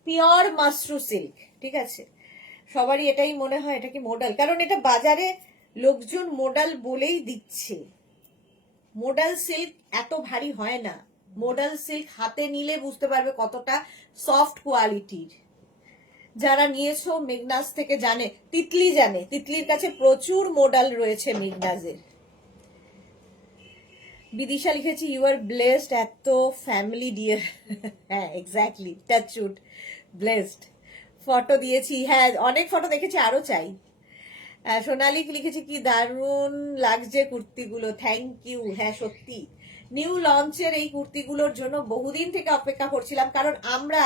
pure mashru silk, ঠিক আছে? সবারই এটাই মনে হয় এটা কি মোডাল, কারণ এটা বাজারে লোকজন মোডাল বলেই দিচ্ছে। মোডাল সিল্ক এত ভারী হয় না, মোডাল সিল্ক হাতে নিলে বুঝতে পারবে কতটা সফট কোয়ালিটির। যারা নিয়েছো মেগনাস থেকে জানে, তিতলি জানে, তিতলির কাছে প্রচুর মোডাল রয়েছে মেগনাসের। বিদিশা লিখেছি, ইউ আর ব্লেসড, এত ফ্যামিলি ডিয়ার। হ্যাঁ এক্স্যাক্টলি, টাচউড, ব্লেসড। ফটো দিয়েছি, হ্যাঁ অনেক ফটো দেখেছি, আরো চাই। সোনালি লিখেছে, কি দারুণ লাগছে কুর্তিগুলো, থ্যাংক ইউ। হ্যাঁ সত্যি, নিউ লঞ্চের এই কুর্তিগুলোর জন্য বহুদিন থেকে অপেক্ষা করছিলাম, কারণ আমরা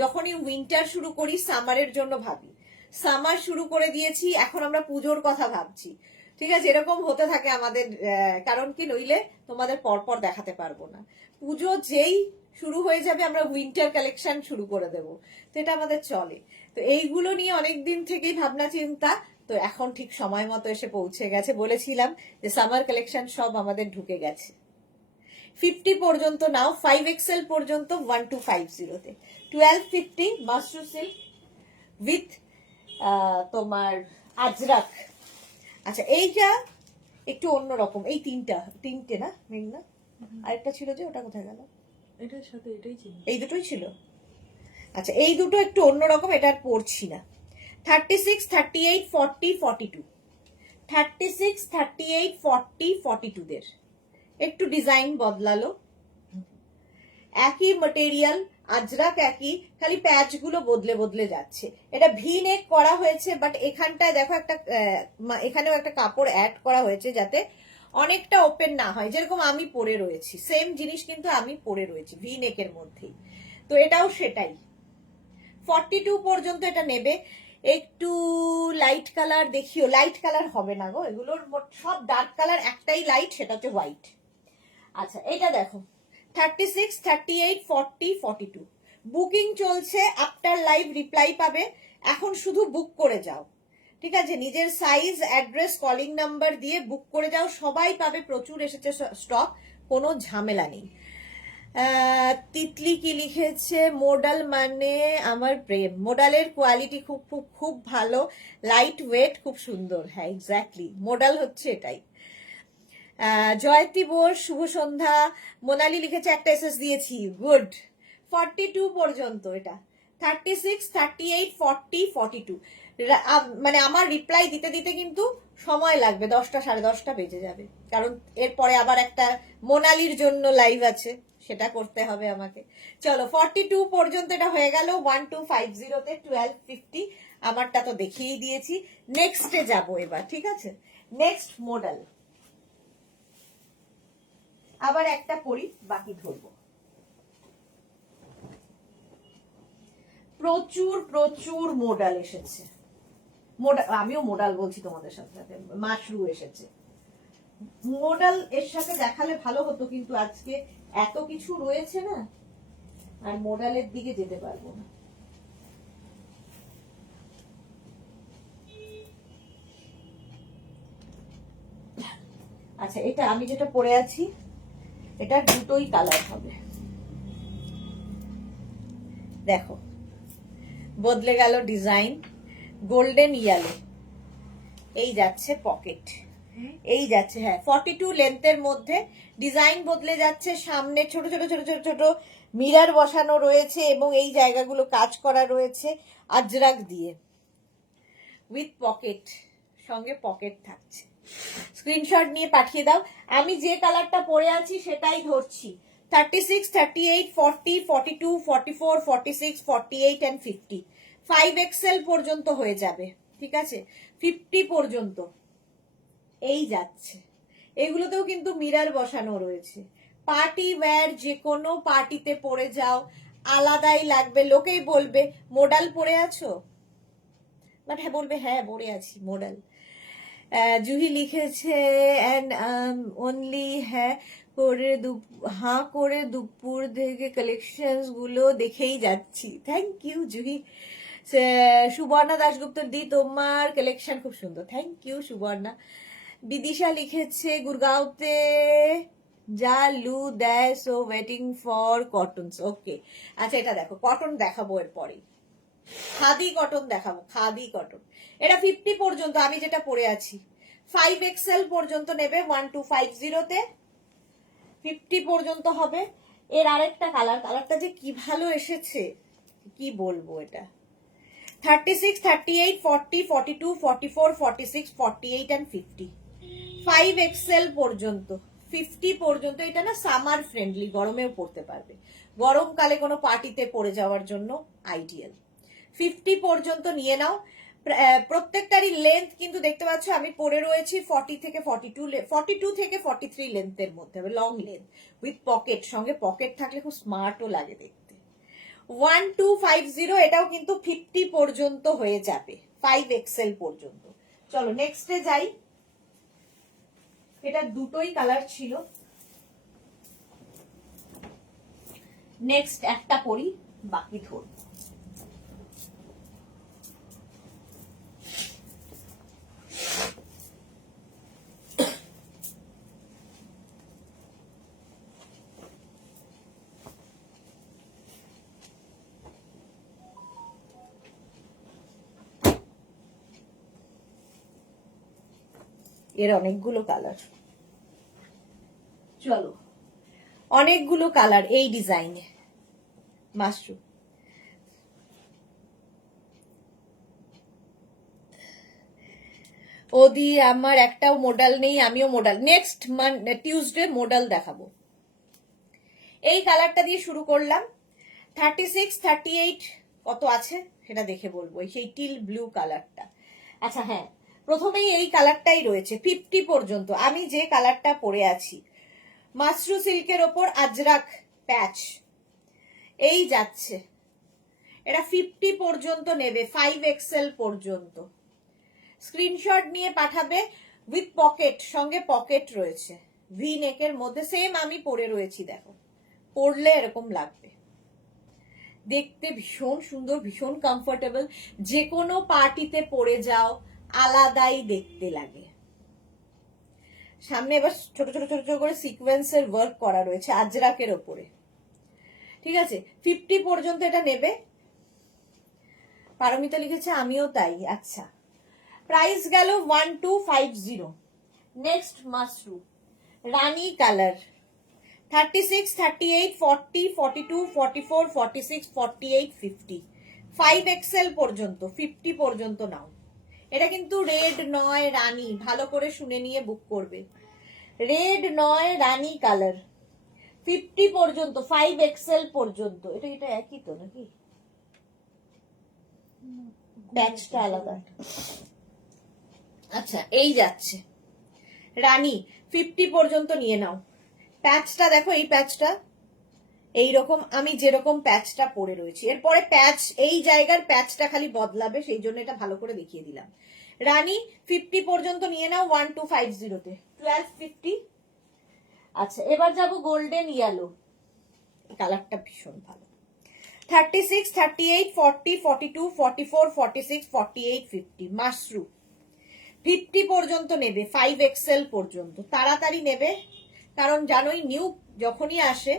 যখনই উইন্টার শুরু করি সামারের জন্য ভাবি, সামার শুরু করে দিয়েছি, এখন আমরা পুজোর কথা ভাবছি, ঠিক আছে? এরকম হতে থাকে আমাদের, কারণ কি নইলে তোমাদের পরপর দেখাতে পারবো না। পুজো যেই শুরু হয়ে যাবে আমরা উইন্টার কালেকশন শুরু করে দেব, তো এটা আমাদের চলে। তো এইগুলো নিয়ে অনেক দিন থেকেই ভাবনা চিন্তা, তো এখন ঠিক সময় মতো এসে পৌঁছে গেছে। বলেছিলাম যে সামার কালেকশন সব আমাদের ঢুকে গেছে। 50 পর্যন্ত নাও, 5XL পর্যন্ত 1250-তে, 1250 মাশরু সিল্ক উইথ তোমার আজরাক। আচ্ছা, এইটা একটু অন্যরকম, এই তিনটে না মেঘনা, আরেকটা ছিল যে ওটা কোথায় গেল? এটার সাথে এটাই ছিল, এই দুটোই ছিল। আচ্ছা, এই দুটো একটু অন্যরকম, এটা আর পড়ছি না। 36, 38, 40, 42, 36, 38, 40, 42 দের একটু ডিজাইন বদলালো, একই ম্যাটেরিয়াল, আজরাক একই, খালি প্যাচ গুলো বদলে বদলে যাচ্ছে। এটা ভি নেক করা হয়েছে, বাট এখানটায় দেখো একটা, এখানেও একটা কাপড় অ্যাড করা হয়েছে যাতে অনেকটা ওপেন না হয়, যেরকম আমি পরে রয়েছি, সেম জিনিস কিন্তু আমি পরে রয়েছি ভি নেকের মধ্যেই, তো এটাও সেটাই। 42 পর্যন্ত এটা নেবে। একটু লাইট কালার দেখিও, লাইট কালার হবে না গো, এগুলোর সব ডার্ক কালার, একটাই লাইট, সেটা হচ্ছে হোয়াইট। আচ্ছা, এটা দেখো, 36, 38, 40, 42 বুকিং চলছে, আফটার লাইভ রিপ্লাই পাবে, এখন শুধু বুক করে যাও, ঠিক আছে? নিজের সাইজ, অ্যাড্রেস, কলিং নাম্বার দিয়ে বুক করে যাও, সবাই পাবে। প্রচুর এসেছে স্টক, কোনো ঝামেলা নেই। তিতলি কি লিখেছে? মোডাল মানে আমার প্রেম। মোডালের কোয়ালিটি খুব খুব খুব ভালো, লাইট ওয়েট, খুব সুন্দর। হ্যাঁ, এক্স্যাক্টলি, মোডাল হচ্ছে এটাই। জয়তী বোস, শুভ সন্ধ্যা। মোনালি লিখেছে একটা এসএস দিয়েছি, গুড। 42 পর্যন্ত, এটা 36, 38, 40, 42। মানে আমার রিপ্লাই দিতে দিতে কিন্তু সময় লাগবে, 10টা 10:30 বেজে যাবে, কারণ এরপরে আবার একটা মোনালির জন্য লাইভ আছে, সেটা করতে হবে আমাকে। চলো, 42 পর্যন্ত এটা হয়ে গেল। 1250-তে 1250, আমারটা তো দেখিয়েই দিয়েছি। নেক্সটে যাব এবার, ঠিক আছে? নেক্সট মডেল আবার একটা পরি, বাকি ধরবো। প্রচুর প্রচুর মোডাল এসেছে। আমিও মোডাল বলছি তোমাদের সাথে সাথে, মাশরু এসেছে। মোডাল এর সাথে দেখালে ভালো হতো, কিন্তু আজকে এত কিছু রয়েছে না, আর মোডালের দিকে যেতে পারবো না। আচ্ছা, এটা আমি যেটা পরে আছি, এটা দুটোই কালার হবে। দেখো, বদলে গেল ডিজাইন, গোল্ডেন ইয়েলো। এই যাচ্ছে পকেট, এই যাচ্ছে, হ্যাঁ 42 লেন্থের মধ্যে। ডিজাইন বদলে যাচ্ছে, সামনে ছোট ছোট ছোট ছোট ছোট মিরর বসানো রয়েছে, এবং এই জায়গাগুলো কাজ করা রয়েছে আজরাক দিয়ে, উইথ পকেট, সঙ্গে পকেট থাকছে। স্ক্রিনশট নিয়ে পাঠিয়ে দাও। আমি যে কালারটা পরে আছি সেটাই ধরছি। 36, 38, 40, 42, 44, 46, 48 and 50, 5XL পর্যন্ত হয়ে যাবে, ঠিক আছে? 50 পর্যন্ত এই যাচ্ছে। এগুলোতেও কিন্তু মিরর বসানো রয়েছে। পার্টি ওয়্যার, যে কোনো পার্টিতে পরে যাও, আলাদাই লাগবে। লোকেই বলবে মোডাল পরে আছো, বাট হ্যাঁ বলবে, হ্যাঁ পরে আছি মোডাল। জুহি লিখেছে এন্ড অনলি হ্যাঁ করে দুপুর থেকে কালেকশনস গুলো দেখেই যাচ্ছি। Thank you Juhi. সুবর্ণা দাশগুপ্ত দি, তোমার কালেকশন খুব সুন্দর, থ্যাংক ইউ সুবর্ণা। বিদিশা লিখেছে গুরগাঁওতে যা লু দেয়, সো ওয়েটিং ফর কটনস। ওকে, আচ্ছা এটা দেখো, কটন দেখাবো এরপরেই, খাদি কটন দেখাবো, খাদি কটন। এটা 50 পর্যন্ত, আমি যেটা পরে আছি। 5XL পর্যন্ত নেবে 1250-তে, 50 পর্যন্ত হবে। এর আরেকটা কালার, কালারটা যে কি ভালো এসেছে, কি বলবো। এটা 36, 38, 40, 42, 44, 46, 48 and 50, 5XL পর্যন্ত, 50 পর্যন্ত। এটা না সামার ফ্রেন্ডলি, গরমেও পরতে পারবে, গরমকালে কোনো পার্টিতে পরে যাওয়ার জন্য আইডিয়াল। 50 পর্যন্ত নিয়ে নাও। প্রত্যেকটারই লেন্থ কিন্তু দেখতে পাচ্ছ আমি পরে রয়েছি 40 থেকে 42 থেকে 43 লেন্থের মধ্যে হবে, লং লেন্থ উইথ পকেট, সঙ্গে পকেট থাকলে খুব স্মার্টও লাগে দেখতে। 1250, এটাও কিন্তু 50 পর্যন্ত হয়ে যাবে, 5XL পর্যন্ত। চলো নেক্সটে যাই। এটা দুটোই কালার ছিল। নেক্সট একটা পরি, বাকি ধরব। এর অনেকগুলো কালার, চলো অনেকগুলো কালার এই ডিজাইনে। মাশরুম, ওদি আমার একটাও মডেল নেই, আমিও মডেল। নেক্সট টিউসডে মডেল দেখাবো। এই কালারটা দিয়ে শুরু করলাম। 36, 38 কত আছে সেটা দেখে বলবো, সেই টিল ব্লু কালারটা। আচ্ছা হ্যাঁ, প্রথমেই এই কালারটাই রয়েছে 50 পর্যন্ত। আমি যে কালারটা পরে আছি, মাশরু সিল্কের ওপর আজরাক প্যাচ, এই যাচ্ছে। এটা 50 পর্যন্ত নেবে, 5XL পর্যন্ত। স্ক্রিনশট নিয়ে পাঠাবে, উইথ পকেট, সঙ্গে পকেট রয়েছে, ভি নেকের মধ্যে, সেম আমি পরে রয়েছি, দেখো পরলে এরকম লাগবে। দেখতে ভীষণ সুন্দর, ভীষণ কমফোর্টেবল, যে কোনো পার্টিতে পরে যাও আলাদাই দেখতে লাগে। সামনে এবার ছোট ছোট ছোট ছোট করে সিকোয়েন্সের ওয়ার্ক করা রয়েছে আজরাকের ওপরে, ঠিক আছে। 50 পর্যন্ত এটা নেবে। পারমিতা লিখেছে আমিও তাই। আচ্ছা, প্রাইস গেল 1250। নেক্সট মাশরুম রানী কালার, 36, 38, 40, 42, 44, 46, 48, 50, 5XL পর্যন্ত, 50 পর্যন্ত নাও। এটা কিন্তু রেড নয় রানী, ভালো করে শুনে নিয়ে বুক করবে। রেড নয় রানী কালার, 50 পর্যন্ত, 5XL পর্যন্ত। এটা এটা একই তো নাকি? প্যাচটা আলাদা। আচ্ছা, এই যাচ্ছে রানী, 50 পর্যন্ত নিয়ে নাও। প্যাচটা দেখো, এই প্যাচটা এইরকম, আমি যেরকম প্যাচটা পরে রয়েছি, এরপরে প্যাচ এই জায়গার প্যাচটা খালি বদলাবে, সেই জন্য এটা ভালো করে দেখিয়ে দিলাম। রানী 50 পর্যন্ত নিয়ে নাও 1250-তে, 1250। আচ্ছা, এবার যাব গোল্ডেন ইয়েলো, কালারটা ভীষণ ভালো। 36, 38, 40, 42, 44, 46, 48, 50, মাশরুম 50 পর্যন্ত নেবে, 5XL পর্যন্ত। তাড়াতাড়ি নেবে, কারণ জানোই নিউ যখনই আসে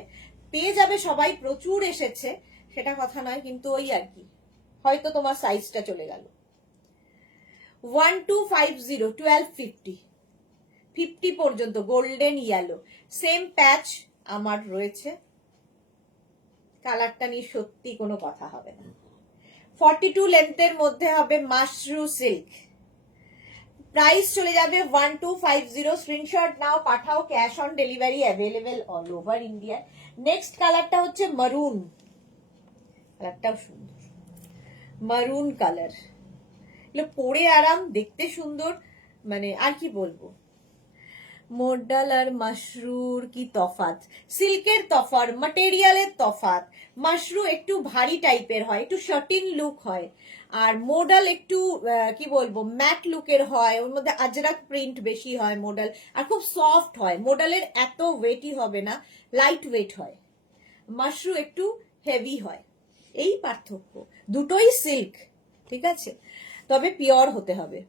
পেয়ে যাবে সবাই, প্রচুর এসেছে সেটা কথা নয়, কিন্তু ওই আর কি, হয়তো তোমার সাইজটা চলে গেল। 1250, 1250, 50 পর্যন্ত গোল্ডেন ইয়েলো, সেম প্যাচ আমার রয়েছে। কালারটা নিয়ে সত্যি কোনো কথা হবে না। 42 লেন্থের মধ্যে হবে মাশরু সিল্ক, প্রাইস চলে যাবে 1250। স্ক্রিনশট নাও, পাঠাও, cash on delivery available all over India. Next কালারটা হচ্ছে মারুন, কালারটাও সুন্দর, মারুন কালার, পরে আরাম, দেখতে সুন্দর, মানে আর কি বলবো। মোডাল আর মাশরুর কি তফাৎ? সিল্কের তফাৎ, ম্যাটেরিয়ালের তফাৎ। মাশরু একটু ভারী টাইপের হয়, একটু শার্টিন লুক হয়, আর মোডাল একটু কি বলবো ম্যাট লুকের হয়, ওর মধ্যে আজরাক প্রিন্ট বেশি হয় মোডাল, আর খুব সফট হয়। মোডালের এত ওয়েটই হবে না, লাইট ওয়েট হয়। মাশরু একটু হেভি হয়, এই পার্থক্য। দুটোই সিল্ক, ঠিক আছে, তবে পিওর হতে হবে।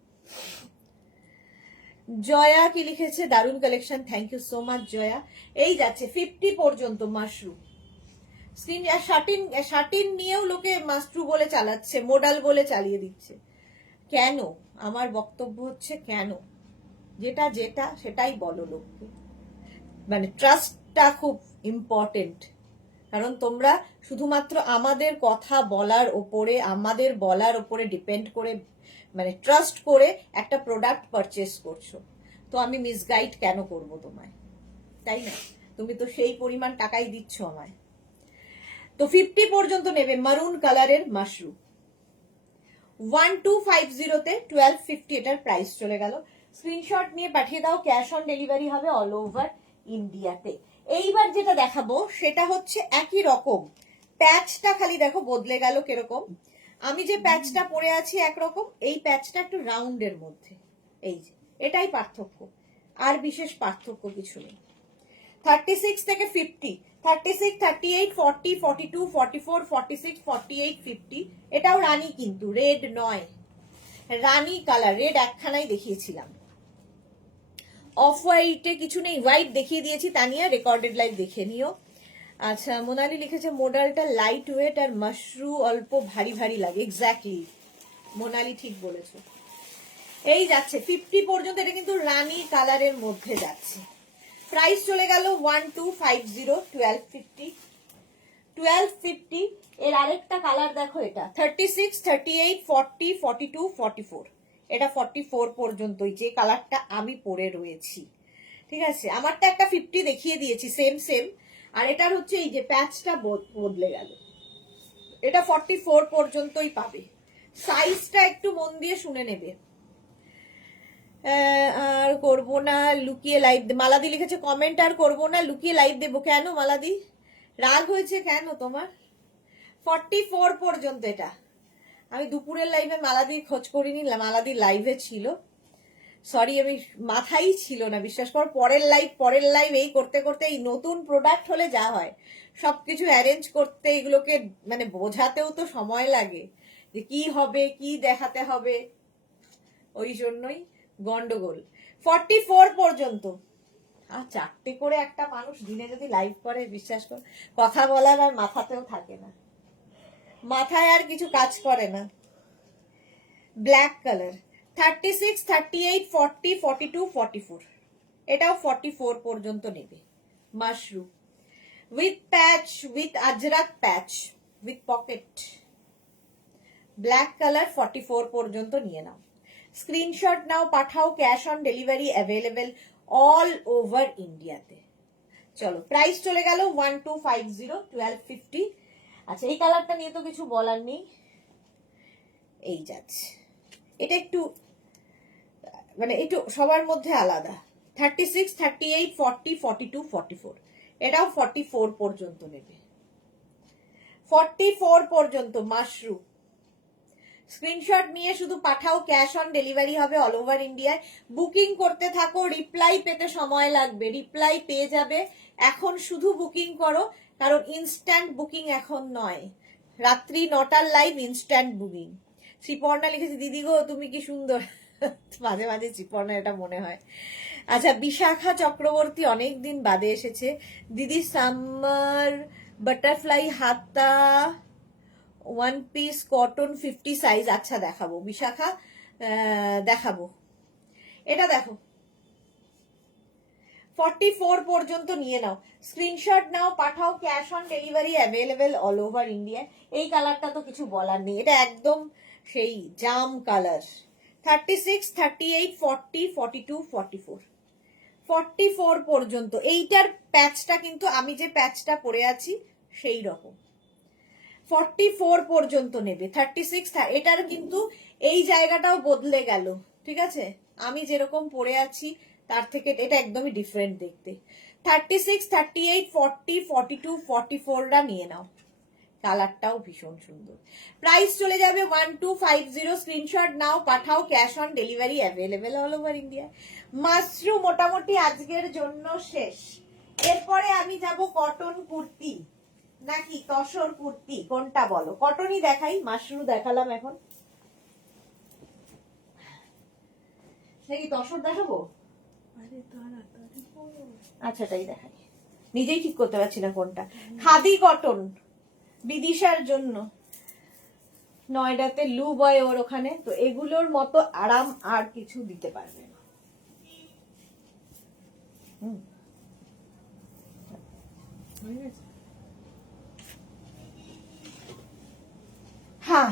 জয়া কি লিখেছে, দারুন collection, thank you so much Jaya. এই যাচ্ছে 50 পর্যন্ত মাশরুম। স্ক্রিন শার্টিন নিয়েও লোকে মাশরু বলে চালাচ্ছে, মোডাল বলে চালিয়ে দিচ্ছে। কেন? আমার বক্তব্য হচ্ছে কেন, যেটা যেটা সেটাই বলো লোককে। মানে ট্রাস্টটা খুব ইম্পর্টেন্ট, কারণ তোমরা শুধুমাত্র আমাদের কথা বলার ওপরে, আমাদের বলার ওপরে ডিপেন্ড করে, মানে ট্রাস্ট করে একটা প্রোডাক্ট পারচেস করছো। তো আমি মিসগাইড কেন করব তোমায়, তাই না? তুমি তো সেই পরিমাণ টাকাই দিচ্ছ আমায়। তো 50 পর্যন্ত নেবে মারুন কালারের মাশরুম, 1250-তে 1250 এটার প্রাইস চলে গেল। স্ক্রিনশট নিয়ে পাঠিয়ে দাও, ক্যাশ অন ডেলিভারি হবে অল ওভার ইন্ডিয়াতে। এইবার যেটা দেখাবো সেটা হচ্ছে একই রকম, প্যাচটা খালি দেখো বদলে গেল কিরকম। আমি যে প্যাচটা পরে আছি একরকম, এই প্যাচটা একটু রাউন্ডের মধ্যে, এই যে এটাই পার্থক্য, আর বিশেষ পার্থক্য কিছু নেই। 36 থেকে 50, 36, 38, 40, 42, 44, 46, 48, 50, এটাও রানী, কিন্তু রেড নয়, রানী কালার। রেড একখানাই দেখিয়েছিলাম, অফ হোয়াইটে কিছু নেই, হোয়াইট দেখিয়ে দিয়েছি। তানিয়া রেকর্ডেড লাইভ দেখে নিও। আচ্ছা, মোনালি লিখেছে মোডালটা লাইট ওয়েট আর মাশরু অল্প ভারী ভারী লাগে। এক্স্যাক্টলি মোনালি, ঠিক বলেছো। এই যাচ্ছে 50 পর্যন্ত, এটা কিন্তু রানী কালারের মধ্যে যাচ্ছে। প্রাইস চলে গেল 1250, 1250, 1250। এর আরেকটা কালার দেখো, এটা 36, 38, 40, 42, 44, এটা 44 পর্যন্তই, যে কালারটা আমি পরে রয়েছি, ঠিক আছে। আমারটা একটা 50 দেখিয়ে দিয়েছি, সেম সেম, আর এটার হচ্ছে এই যে প্যাচটা বদলে গেল। এটা 44 পর্যন্তই পাবে। সাইজটা একটু মন দিয়ে শুনে নেবে। আর করবো না লুকিয়ে লাইভ, মালাদি লিখেছে কমেন্ট আর করবো না, লুকিয়ে লাইভ দেবো। কেন মালাদি, রাগ হয়েছে কেন তোমার? 44 পর্যন্ত এটা। আমি দুপুরের লাইভে মালাদির খোঁজ করিনি, মালাদির লাইভে ছিল। সরি আমি মাথায় ছিল না, বিশ্বাস কর। পরের লাইভ এই করতে করতে এই নতুন প্রোডাক্ট হলে যা হয় সবকিছু অ্যারেঞ্জ করতে, এগুলোকে মানে বোঝাতেও তো সময় লাগে যে কি হবে, কি দেখাতে হবে, ওই জন্যই গন্ডগোল। 44 পর্যন্ত। আর 4টে করে একটা মানুষ দিনে যদি লাইভ করে, বিশ্বাস কর কথা বলার আর মাথাতেও থাকে না, মাথায় আর কিছু কাজ করে না। ব্ল্যাক কালার 36, 38, 40, 42, 44, এটাও 44 পর্যন্ত নেবে। মাশরুম with patch, with Ajrakh patch, with pocket, black colour 44 পর্যন্ত নিয়ে নাও। স্ক্রিনশট নাও, পাঠাও, cash on delivery available all over ইন্ডিয়াতে। চলো প্রাইস চলে গেল 1250, 1250। আচ্ছা এই কালারটা নিয়ে তো কিছু বলার নেই, এই যাচ্ছে। এটা একটু মানে একটু সবার মধ্যে আলাদা। 36, 38, 40, 42, 44, এটাও 44 পর্যন্ত নেবে। 44 পর্যন্ত মাশরুম। স্ক্রিনশট নিয়ে শুধু পাঠাও, ক্যাশ অন ডেলিভারি হবে অল ওভার ইন্ডিয়ায়। বুকিং করতে থাকো, রিপ্লাই পেতে সময় লাগবে, রিপ্লাই পেয়ে যাবে। এখন শুধু বুকিং করো, কারণ ইনস্ট্যান্ট বুকিং এখন নয়। রাত্রি 9টার লাইভ ইনস্ট্যান্ট বুকিং। শ্রীপর্ণা লিখেছে, দিদি গো তুমি কি সুন্দর। মাঝে মাঝে শ্রীপর্ণা এটা মনে হয়। আচ্ছা বিশাখা চক্রবর্তী অনেকদিন বাদে এসেছে। দিদি সামার বাটারফ্লাই হাতা 1 পিস কটন 50 সাইজ। আচ্ছা দেখাবো বিশাখা, দেখাবো। এটা দেখো 44 পর্যন্ত নিয়ে নাও, স্ক্রিনশট নাও, পাঠাও, cash on delivery available all over India. এই কালারটা তো কিছু বলার নেই, এটা একদম সেই জাম কালার। 36, 38, 40, 42, 44, 44 পর্যন্ত। এইটার প্যাচটা কিন্তু আমি যে প্যাচটা পরে আছি সেই রকম। 44 পর্যন্ত নেবে। 36, এটার কিন্তু এই জায়গাটাও বদলে গেল, ঠিক আছে? আমি যেরকম পরে আছি তার থেকে এটা একদমই ডিফারেন্ট দেখতে। 36, 38, 40, 42, 44টা নিয়ে নাও। কালারটাও ভীষণ সুন্দর। প্রাইস চলে যাবে 1250। স্ক্রিনশট নাও, পাঠাও, cash on delivery available all over India. Mushroom মোটামুটি আজকের জন্য শেষ। এরপরে আমি যাব কটন কুর্তি নাকি তসর কুর্তি, কোনটা বলো? কটনই দেখাই, মাশরুম দেখালাম, এখন নাকি তসর দেখাবো? আরে তাড়াতাড়ি করো। আচ্ছা তাই দেখাই, নিজেই ঠিক করতে পারছি না কোনটা। খাদি কটন বিদিশার জন্য, নয়ডাতে লু বয় ওর ওখানে, তো এগুলোর মতো আরাম আর কিছু দিতে পারবে না। হয়ে গেছে? হ্যাঁ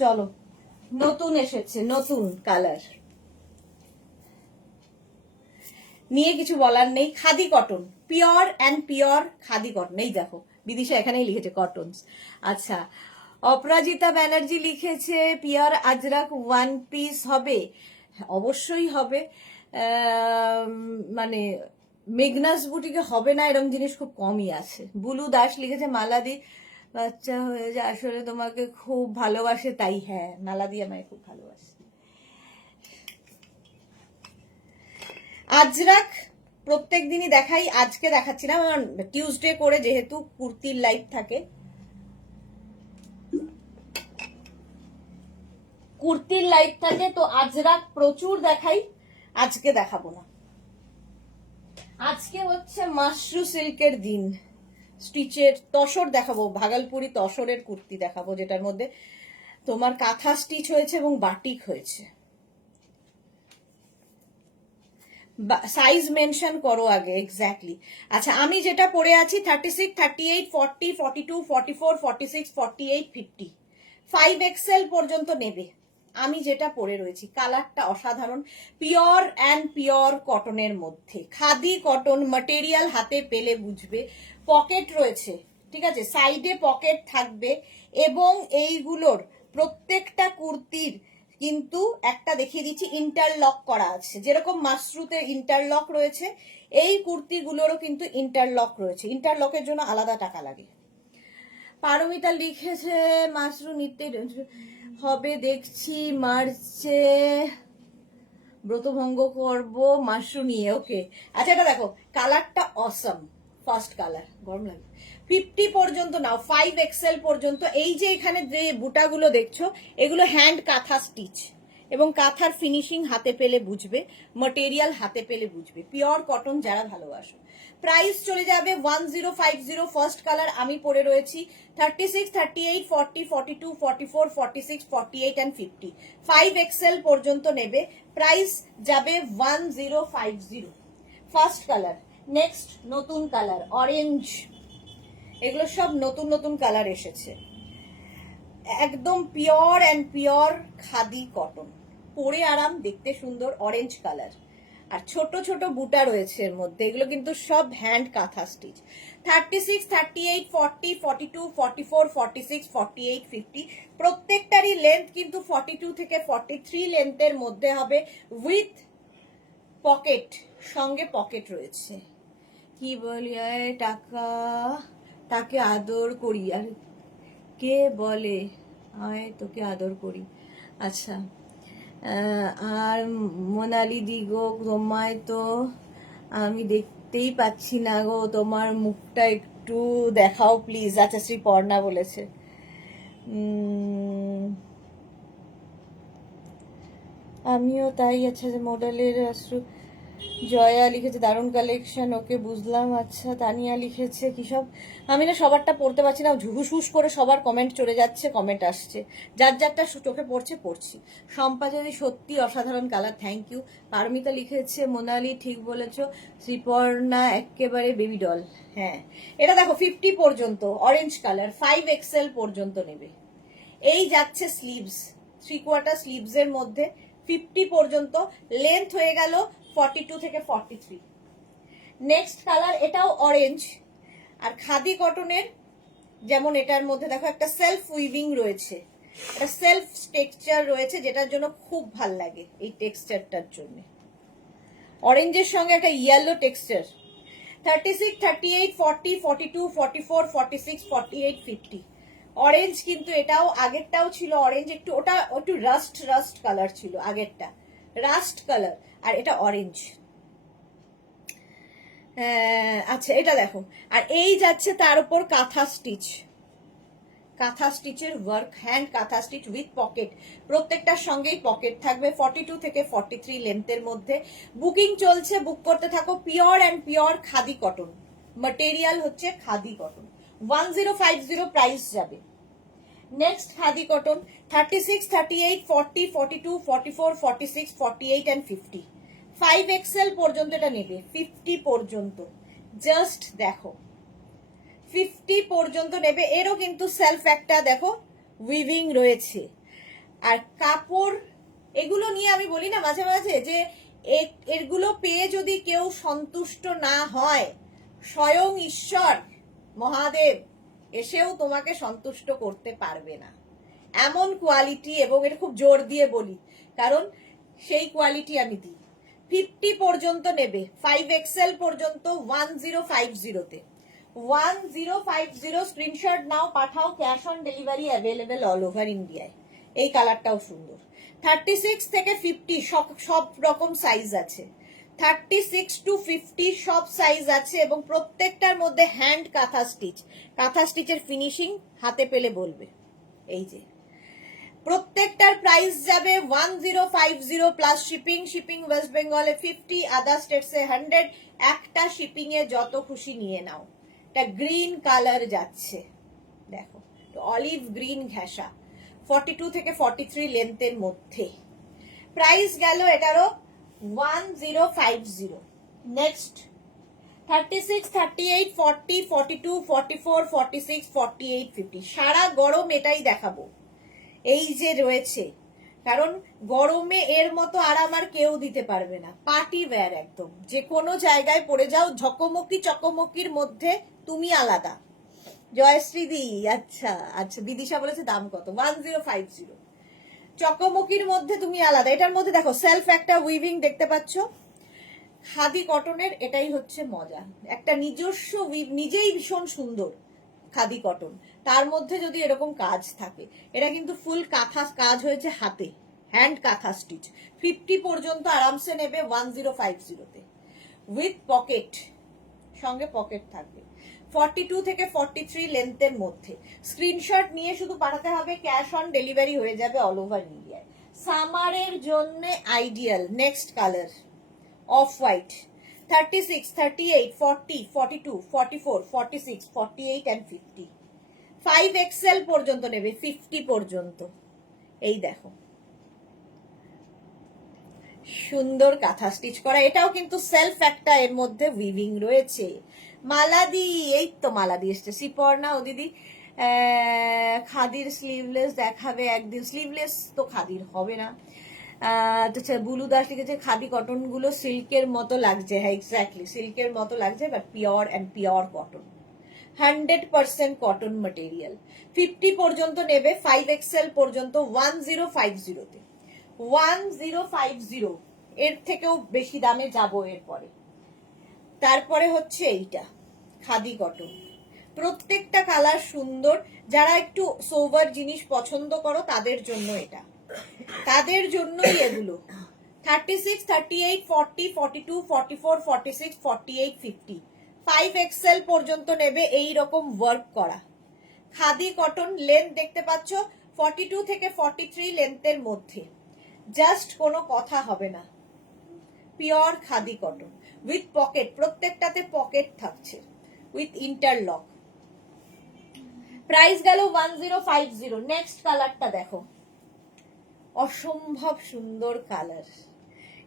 চলো, নতুন এসেছে, নতুন কালার নিয়ে কিছু বলার নেই। Khadi cotton, pure and pure khadi cotton. এই দেখো বিদিশা এখানেই লিখেছে কটনস। আচ্ছা অপরাজিতা ব্যানার্জি লিখেছে পিওর আজরাক 1 পিস হবে। অবশ্যই হবে, মানে মেঘনাস বুটিকে হবে না এরকম জিনিস খুব কমই আছে। বুলু দাস লিখেছে মালাদি বাচ্চা হয়ে যায়, আসলে তোমাকে খুব ভালোবাসে তাই। হ্যাঁ মালাদি আমায় খুব ভালোবাসে। আজরাক প্রত্যেক দিনই দেখাই, আজকে দেখাচ্ছি না, টিউসডে করে যেহেতু কুর্তির লাইভ থাকে, কুর্তির লাইভ থাকে, তো আজরাক প্রচুর দেখাই, আজকে দেখাবো না। আজকে হচ্ছে মাশরু সিল্কের দিন, স্টিচের তসর দেখাবো, ভাগলপুরি তসরের কুর্তি দেখাবো, যেটার মধ্যে তোমার কাঁথা স্টিচ হয়েছে এবং বাটিক হয়েছে। সাইজ মেনশন করো আগে, এক্স্যাক্টলি। আচ্ছা আমি যেটা পরে আছি 36, 38, 40, 42, 44, 46, 48, 50, 5XL পর্যন্ত নেবে। আমি যেটা পরে রয়েছি কালারটা অসাধারণ, পিওর অ্যান্ড পিওর কটনের মধ্যে, খাদি কটন ম্যাটেরিয়াল, হাতে পেলে বুঝবে। পকেট রয়েছে, ঠিক আছে, সাইডে পকেট থাকবে, এবং এইগুলোর প্রত্যেকটা কুর্তির কিন্তু একটা দেখিয়ে দিচ্ছি ইন্টারলক করা আছে, যেরকম মাশরুতে ইন্টারলক রয়েছে, এই কুর্তিগুলোরও কিন্তু ইন্টারলক রয়েছে। ইন্টারলকের জন্য আলাদা টাকা লাগে। পারমিতা লিখেছে মাশরু নিতে হবে, দেখছি মার্চে ব্রতভঙ্গ করব মাশরু নিয়ে, ওকে। আচ্ছা এটা দেখো, কালারটা অসম, ফার্স্ট কালার, গরম লাগে। 50 পর্যন্ত নাও, 5XL পর্যন্ত। এই যে এখানে যে বুটাগুলো দেখছো, এগুলো হ্যান্ড কাঁথা স্টিচ, এবং কাঁথার ফিনিশিং হাতে পেলে বুঝবে, ম্যাটেরিয়াল হাতে পেলে বুঝবে, পিওর কটন যারা ভালোবাসো। প্রাইস চলে যাবে 1050, ফার্স্ট কালার আমি পরে রয়েছি 36, 38, 40, 42, 44, 46, 48 and 50, 5XL পর্যন্ত নেবে। প্রাইস যাবে 1050, ফার্স্ট কালার। নেক্সট নতুন কালার অরেঞ্জ, এগুলো সব নতুন নতুন কালার এসেছে, একদম pure and pure khadi cotton, পরে আরাম, দেখতে সুন্দর, অরেঞ্জ কালার। আর ছোট ছোট বুটা রয়েছে এর মধ্যে, এগুলো কিন্তু সব হ্যান্ড কাঁথা স্টিচ। 36, 38, 40, 42, 44, 46, 48, 50, প্রত্যেকটারই লেন্থ কিন্তু 42 থেকে 43 লেন্থের মধ্যে হবে, উইথ পকেট, সঙ্গে পকেট রয়েছে। কি বলি, টাকা তাকে আদর করি, আর কে বলে আয় তোকে আদর করি। আচ্ছা, আর মোনালি দি গো, তোমায় তো আমি দেখতেই পাচ্ছি না গো, তোমার মুখটা একটু দেখাও প্লিজ। আচ্ছা, শ্রী পর্ণা বলেছে। আমিও তাই। আচ্ছা, যে মডেলের জয়া লিখেছে দারুণ কালেকশন, ওকে বুঝলাম। আচ্ছা, তানিয়া লিখেছে কি সব, আমি না সবারটা পড়তে পারছি না, হুস করে সবার কমেন্ট চলে যাচ্ছে, কমেন্ট আসছে, যার যারটা চোখে পড়ছি। শম্পা যদি সত্যি অসাধারণ কালার, থ্যাংক ইউ। পারমিতা লিখেছে মোনালি ঠিক বলেছ, শ্রীপর্ণা একেবারে বেবি ডল। হ্যাঁ, এটা দেখো 50 পর্যন্ত, অরেঞ্জ কালার, 5XL পর্যন্ত নেবে। এই যাচ্ছে স্লিভস, 3/4 স্লিভস এর মধ্যে 50 পর্যন্ত, লেন্থ হয়ে গেল 42 থেকে 43। নেক্সট কালার, এটাও অরেঞ্জ, আর খাদি কটনের, যেমন এটার মধ্যে দেখো একটা সেলফ উইভিং রয়েছে, একটা সেলফ টেক্সচার রয়েছে, যেটার জন্য খুব ভাল লাগে, এই টেক্সচারটার জন্য। অরেঞ্জের সঙ্গে একটা ইয়েলো টেক্সচার। 36, 38, 40, 42, 44, 46, 48, 50, অরেঞ্জ। কিন্তু এটাও আগেরটাও ছিল অরেঞ্জ, ওটা একটু রাস্ট কালার ছিল আগেরটা, রাস্ট কালার, আর এটা অরেঞ্জ। আচ্ছা, এটা দেখো, আর এই যাচ্ছে তার উপর কাঁথা স্টিচ, কাঁথা স্টিচের work, hand kantha stitch with pocket, প্রত্যেকটার সঙ্গেই পকেট থাকবে, 42 থেকে 43 লেন্থের মধ্যে। বুকিং চলছে, বুক করতে থাকো। Pure and pure khadi cotton, material হচ্ছে খাদি কটন। 1050 প্রাইস যাবে। Next khadi cotton 36, 38, 40, 42, 44, 46, 48 and 50, 5XL পর্যন্ত এটা নেবে, 50 পর্যন্ত, জাস্ট দেখো 50 পর্যন্ত নেবে। এরও কিন্তু সেলফ একটা দেখো উইভিং রয়েছে। আর কাপড়, এগুলো নিয়ে আমি বলি না মাঝে মাঝে যে এগুলো পেয়ে যদি কেউ সন্তুষ্ট না হয়, স্বয়ং ঈশ্বর মহাদেব এসেও তোমাকে সন্তুষ্ট করতে পারবে না, এমন কোয়ালিটি। এবং এটা খুব জোর দিয়ে বলি, কারণ সেই কোয়ালিটি আমি দিই। 50 পর্যন্ত নেবে, 5XL পর্যন্ত 1050-তে। 1050 স্ক্রিনশট নাও, পাঠাও, cash on delivery available all over ইন্ডিয়ায়। এই কালারটাও সুন্দর। 36 থেকে 50 সব রকম সাইজ আছে, 36 to 50 সব সাইজ আছে, এবং প্রত্যেকটার মধ্যে হ্যান্ড কাঁথা স্টিচ, কাঁথা স্টিচের ফিনিশিং হাতে পেলে বলবে। এই যে প্রত্যেকটার প্রাইস যাবে 1050 প্লাস শিপিং। শিপিং ওয়েস্ট বেঙ্গলে 50, আদার স্টেটসে 100। একটা শিপিং এ যত খুশি নিয়ে নাও। এটা গ্রিন কালার যাচ্ছে, দেখো অলিভ গ্রিন ঘেঁষা, 42 থেকে 43 লেন্থের মধ্যে। প্রাইস গেল এটারও 1050। নেক্সট 36, 38, 40, 42, 44, 46, 48, 50, সারা গরম এটাই দেখাবো, এই যে রয়েছে, কারণ গরমে এর মতো আরাম আর কেউ দিতে পারবে না। পার্টি ওয়্যার, একদম যে কোনো জায়গায় পরে যাও, ঝকমকি চকমকির মধ্যে তুমি আলাদা। জয়শ্রী দি, আচ্ছা আচ্ছা, বিদিশা বলেছে দাম কত, 1050, চকমকির মধ্যে তুমি আলাদা। এটার মধ্যে দেখো সেলফ একটা উইভিং দেখতে পাচ্ছ, খাদি কটনের এটাই হচ্ছে মজা, একটা নিজস্ব নিজেই ভীষণ সুন্দর খাদি কটন, তার মধ্যে যদি এরকম কাজ থাকে। এটা কিন্তু ফুল কাঁথা কাজ হয়েছে হাতে, হ্যান্ড কাঁথা স্টিচ। 50 পর্যন্ত আরামসে নেবে 1050-তে, উইথ পকেট, সঙ্গে পকেট থাকবে। 42 থেকে 43 লেন্থের মধ্যে। স্ক্রিনশট নিয়ে শুধু পাঠাতে হবে, ক্যাশ অন ডেলিভারি হয়ে যাবে অল ওভার ইন্ডিয়ায়। সামারের জন্য ideal. Next colour off white. 36, 38, 40, 42, 44, 46, 48 and 50। 5XL পর্যন্ত নেবে, 50 পর্যন্ত। এই দেখো সুন্দর কাঁথা স্টিচ করা, এটাও কিন্তু সেলফ একটা এর মধ্যে উইভিং রয়েছে। মালাদি, এই তো মালাদি এসছে। শ্রীপর্ণা, ও দিদি খাদির স্লিভলেস দেখাবে একদিন। স্লিভলেস তো খাদির হবে না। আচ্ছা, বুলু দাস লিখেছে খাদি কটন গুলো সিল্কের মতো লাগছে। হ্যাঁ এক্স্যাক্টলি সিল্কের মতো লাগছে, but pure and pure cotton, 100% cotton material. 50 পর্যন্ত নেবে, 5XL পর্যন্ত 1050-তে। 1050, এর থেকেও বেশি দামে যাবো এরপরে। তারপরে হচ্ছে এইটা খাদি কটন, প্রত্যেকটা কালার সুন্দর। যারা একটু সোভার জিনিস পছন্দ করো তাদের জন্য এটা, তাদের জন্যই এগুলো। 36, 38, 40, 42, 44, 46, 48, 50। 5XL পর্যন্ত নেবে এই রকম ওয়ার্ক করা খাদি কটন। লেন্থ দেখতে পাচ্ছ 42 থেকে 43 লেন্থের মধ্যে, জাস্ট কোনো কথা হবে না। Pure khadi cotton with pocket, প্রত্যেকটাতে পকেট থাকছে উইথ ইন্টারলক। প্রাইস গেল 1050। নেক্সট কালারটা দেখো, অসম্ভব সুন্দর কালার।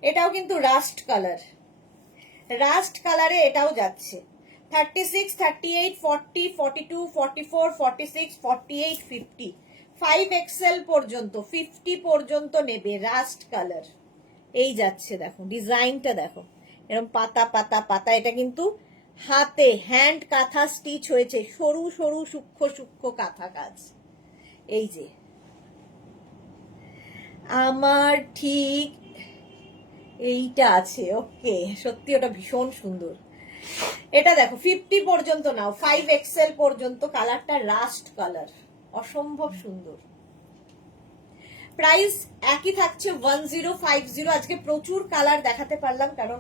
এটাও কিন্তু রাস্ট কালার, রাস্ট কালারে এটাও যাচ্ছে। 36, 38, 40, 42, 44, 46, 48, 50। 5XL পর্যন্ত, 50 পর্যন্ত নেবে। রাস্ট কালার, এই যাচ্ছে দেখো ডিজাইনটা দেখো, এরকম পাতা পাতা পাতা। এটা কিন্তু হাতে হ্যান্ড কাঁথা স্টিচ হয়েছে, সরু সরু সূক্ষ্ম সূক্ষ্ম কাঁথা কাজ। এই যে আমার ঠিক এইটা আছে, ওকে, সত্যি ওটা ভীষণ সুন্দর। এটা দেখো 50 পর্যন্ত নাও, 5XL পর্যন্ত। কালারটা রাস্ট কালার, অসম্ভব সুন্দর। প্রাইস একই থাকছে 1050। আজকে প্রচুর কালার দেখাতে পারলাম কারণ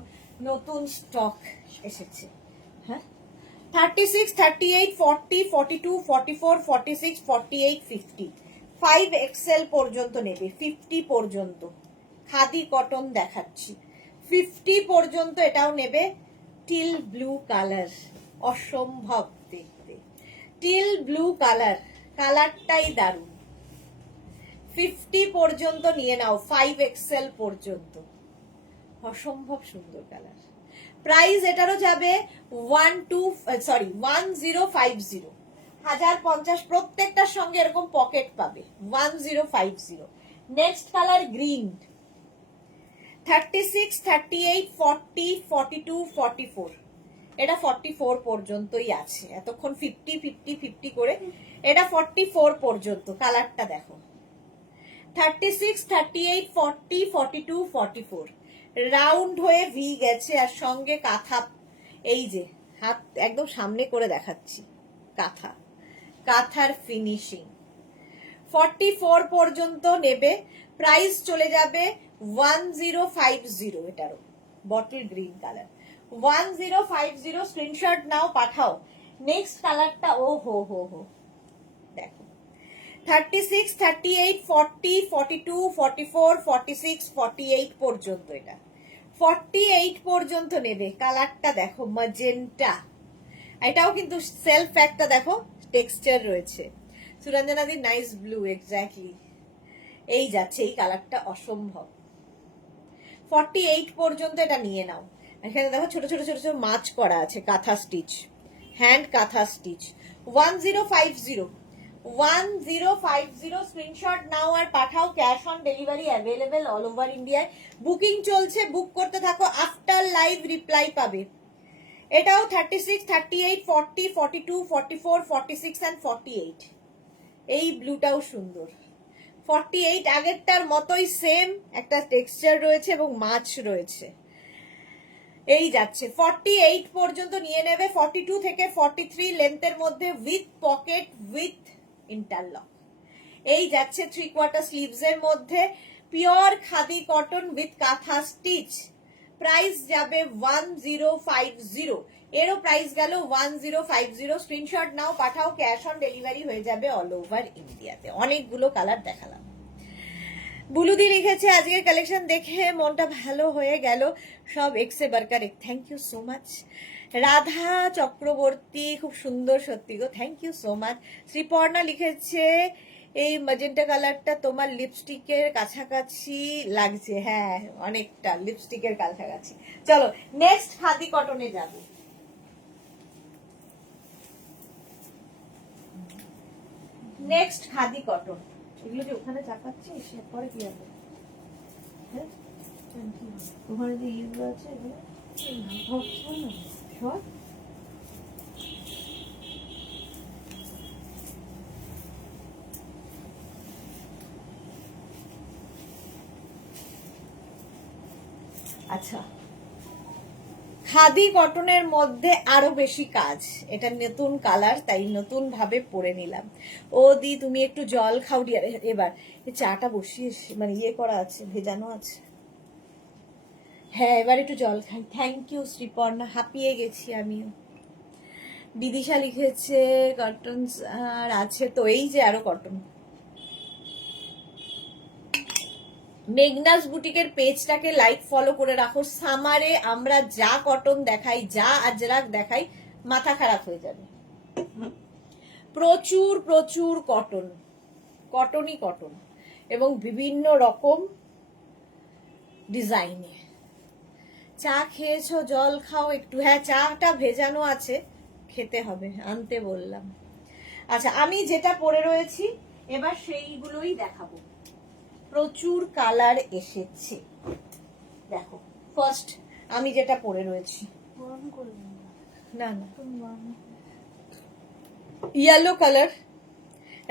নতুন স্টক এসেছে। হ্যাঁ 36, 38, 40, 42, 44, 46, 48, 50। 5XL পর্যন্ত নেবে, 50 পর্যন্ত। খাদি কটন দেখাচ্ছি, 50 পর্যন্ত এটাও নেবে। টিল ব্লু কালার, অসম্ভব দেখতে। টিল ব্লু কালার, কালারটাই দারুণ। 50 পর্যন্ত নিয়ে নাও, 5XL পর্যন্ত। অসম্ভব সুন্দর কালার। প্রাইস এটারও যাবে 1050। 1050, প্রত্যেকটার সঙ্গে এরকম পকেট পাবে। 1050। Next colour green. 36, 38, 40, 42, 44। এটা 44 পর্যন্তই আছে, এতক্ষণ 50 50 50 করে। এটা 44 পর্যন্ত। কালারটা দেখো 36, 38, 40, 42, 44। রাউন্ড হয়ে ভি গেছে, আর সঙ্গে কাঁথা। এই যে হাত একদম সামনে করে দেখাচ্ছি, কাঁথা, কাঁথার ফিনিশিং। 44 পর্যন্ত নেবে। প্রাইস চলে যাবে 1050। এটারও বটল গ্রিন কালার, 1050। স্ক্রিনশট নাও, পাঠাও। নেক্সট কালারটা, ও হো হো হো, দেখো 36, 38, 40, 42, 44, 46, 48 পর্যন্ত। এটা 48 পর্যন্ত নেবে। কালারটা দেখো ম্যাজেন্টা, এটাও কিন্তু সেলফ একটা দেখো টেক্সচার রয়েছে। সুরঞ্জনাদি নাইস ব্লু, এক্স্যাক্টলি। এই যাচ্ছে, এই কালারটা অসম্ভব। 48 পর্যন্ত এটা নিয়ে নাও। এখানে দেখো ছোট ছোট ছোট ছোট মাছ করা আছে, kantha stitch, hand kantha stitch. 1050। 1050। Screenshot নাও আর পাঠাও। Cash on delivery available all over ইন্ডিয়ায়। বুকিং চলছে, বুক করতে থাকো, আফটার লাইভ রিপ্লাই পাবে। এটাও 36, 38, 40, 42, 44, 46 and 48। এই ব্লুটাও সুন্দর। 48 আগেরটার মতোই সেম একটা টেক্সচার রয়েছে এবং মাছ রয়েছে। এই যাচ্ছে 48 পর্যন্ত নিয়ে নেবে। 42 থেকে 43 লেন্থের মধ্যে, উইথ পকেট উইথ ইন্টারলক। এই যাচ্ছে 3/4 স্লিভস এর মধ্যে। পিওর খাদি কটন উইথ কাঁথা স্টিচ, প্রাইস যাবে 1050, এরও প্রাইস গেল 1050। স্ক্রিনশট নাও, পাঠাও, ক্যাশ অন ডেলিভারি হয়ে যাবে অল ওভার ইন্ডিয়াতে। অনেকগুলো কালার দেখালাম। বুলুদি লিখেছে আজকের কালেকশন দেখে মনটা ভালো হয়ে গেল, সব এক্সে বারকার এক, thank you so much. Radha Chakraborty, খুব সুন্দর সত্যি গো, thank you so much. Sriparna লিখেছে এই ম্যাজেন্টা কালারটা তোমার লিপস্টিকের কাছাকাছি লাগছে, হ্যাঁ অনেকটা লিপস্টিকের কাছাকাছি। চলো নেক্সট খাদি কটনে যাব। নেক্সট খাদি কটন, এগুলো যে ওখানে চাপাচ্ছিস পরে কি হবে? হ্যাঁ ওখানে যে ইয়েগুলো আছে এগুলো সব আচ্ছা। খাদি কটনের মধ্যে আরো বেশি কাজ, এটা নতুন কালার তাই নতুন ভাবে পরে নিলাম। ও দি তুমি একটু জল খাও ডিয়ার। এবার এই চাটা বসিয়ে মানে ইয়ে করা আছে, ভেজানো আছে। হ্যাঁ এবার একটু জল খাই। থ্যাংক ইউ শ্রীপর্ণা, হাঁপিয়ে গেছি আমিও। বিদিশা লিখেছে কটন আর আছে তো, এই যে আরো কটন। মেঘনাস বুটিকের পেজটাকে লাইক ফলো করে রাখো। সামারে আমরা যা কটন দেখাই, যা আজরাক দেখাই, মাথা খারাপ হয়ে যাবে। প্রচুর প্রচুর কটন, কটনই কটন, এবং বিভিন্ন রকম ডিজাইনে। চা খেয়েছো, জল খাও একটু। হ্যাঁ চাটা ভেজানো আছে, খেতে হবে, আনতে বললাম। আচ্ছা আমি যেটা পরে রয়েছি এবার সেইগুলোই দেখাবো। প্রচুর কালার এসেছে, দেখো। ফার্স্ট আমি যেটা পরে রয়েছি, না না ইয়েলো কালার।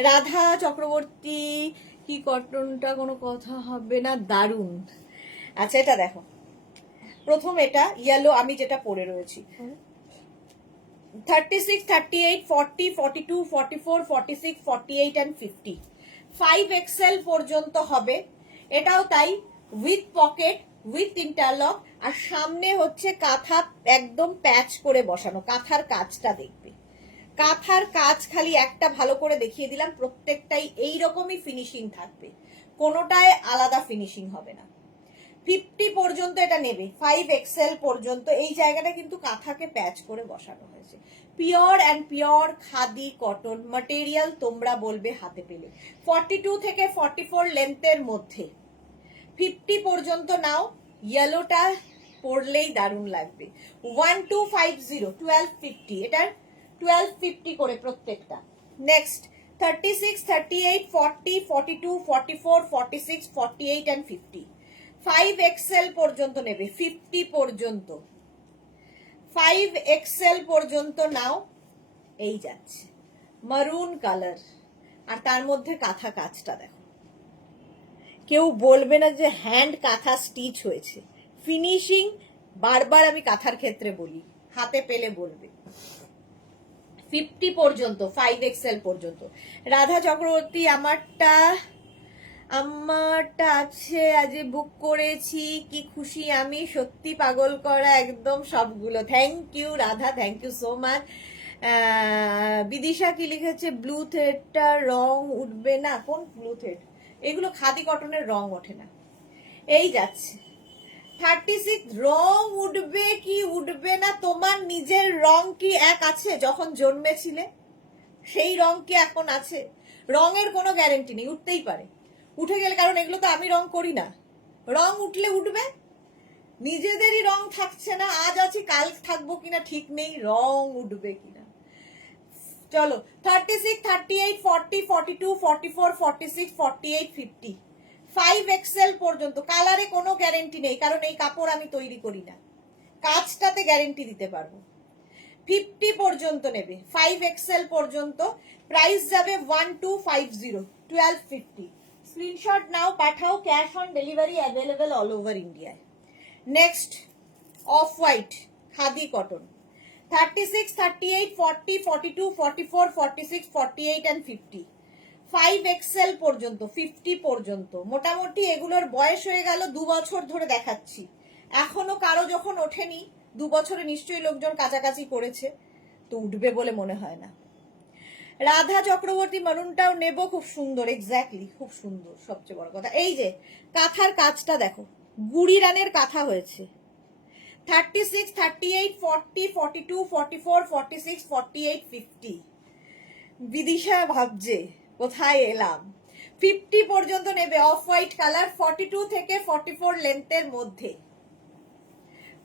রাধা চক্রবর্তী, কি কটনটা কোনো কথা হবে না, দারুন। আচ্ছা এটা দেখো, প্রথম এটা ইয়েলো আমি যেটা পরে রয়েছি, 36, 38, 40, 42, 44, 46, 48 and 50, 5XL পর্যন্ত হবে। এটাও তাই, উইথ পকেট, উইথ ইন্টারলক, আর সামনে হচ্ছে কাঁথা একদম প্যাচ করে বসানো। কাঁথার কাজটা দেখবে, কাঁথার কাজ খালি একটা ভালো করে দেখিয়ে দিলাম, প্রত্যেকটাই এইরকমই ফিনিশিং থাকবে, কোনোটায় আলাদা ফিনিশিং হবে না। 50 পর্যন্ত এটা নেবে, 5XL পর্যন্ত। এই জায়গাটা কিন্তু কাঁথাকে প্যাচ করে বসানো হয়েছে। Pure and pure khadi cotton material, তোমরা বলবে হাতে পেলে। 42 থেকে 44 লেন্থের মধ্যে 50 পর্যন্ত নাও, ইয়েলোটা পরলেই দারুণ লাগবে। 1250, 1250, এটার 1250 করে প্রত্যেকটা। নেক্সট 36, 38, 40, 42, 44, 46, 48 and 50, 5XL পর্যন্ত নেবে, 50 পর্যন্ত, 5XL পর্যন্ত নাও। এই যাচ্ছে মারুন কালার, আর তার মধ্যে কাঁথা কাজটা দেখো, কেউ বলবে না যে হ্যান্ড কাঁথা স্টিচ হয়েছে। ফিনিশিং বারবার আমি কাঁথার ক্ষেত্রে বলি, হাতে পেলে বলবে। 50 পর্যন্ত, 5XL পর্যন্ত। রাধা চক্রবর্তী, আমারটা আছে, আজ বুক করেছি, কি খুশি আমি, সত্যি পাগল করা একদম সবগুলো। Thank you Radha, thank you so much. Bidisha কি লিখেছে, ব্লু থ্রেডটা রং উঠবে না? কোন ব্লু থ্রেড? এগুলো খাদি কটনের রং ওঠে না। এই যাচ্ছে 36, রং উঠবে কি উঠবে না, তোমার নিজের রং কি এক আছে যখন জন্মেছিলে? সেই রং কি এখন আছে? রঙের কোনো গ্যারেন্টি নেই, উঠতেই পারে, উঠে গেলে, কারণ এগুলো তো আমি রং করি না। রং উঠলে উঠবে, নিজেদেরই রং থাকছে না, আজ আছি কাল থাকবো কিনা ঠিক নেই, রং উঠবে কিনা। চলো 36, 38, 40, 42, 44, 46, 48, 50, 5XL পর্যন্ত। কালারে কোনো গ্যারেন্টি নেই, কারণ এই কাপড় আমি তৈরি করি না, কাজটাতে গ্যারেন্টি দিতে পারবো। 50 পর্যন্ত নেবে, 5XL পর্যন্ত। প্রাইস যাবে 1250, 1250। স্ক্রিনশট নাও, পাঠাও, cash on delivery available all over ইন্ডিয়ায়। Next off white khadi cotton, 36, 38, 40, 42, 44, 46, 48 and 50, 5XL পর্যন্ত, 50 পর্যন্ত। মোটামুটি এগুলোর বয়স হয়ে গেল 2 বছর ধরে দেখাচ্ছি, এখনো কারো যখন ওঠেনি, 2 বছরে নিশ্চয়ই লোকজন কাছাকাছি করেছে, তো উঠবে বলে মনে হয় না। রাধা চক্রবর্তী মারুনটাও নেব, খুব সুন্দর, এক্স্যাক্টলি খুব সুন্দর। সবচেয়ে বড় কথা এই যে কাঁথার কাজটা দেখো, গুড়ি রানের কাঁথা হয়েছে। 36, 38, 40, 42, 44, 46, 48, 50। বিদিশা ভাবছে কোথায় এলাম। 50 পর্যন্ত নেবে, অফ হোয়াইট কালার, 42 থেকে 44 লেন্থের মধ্যে।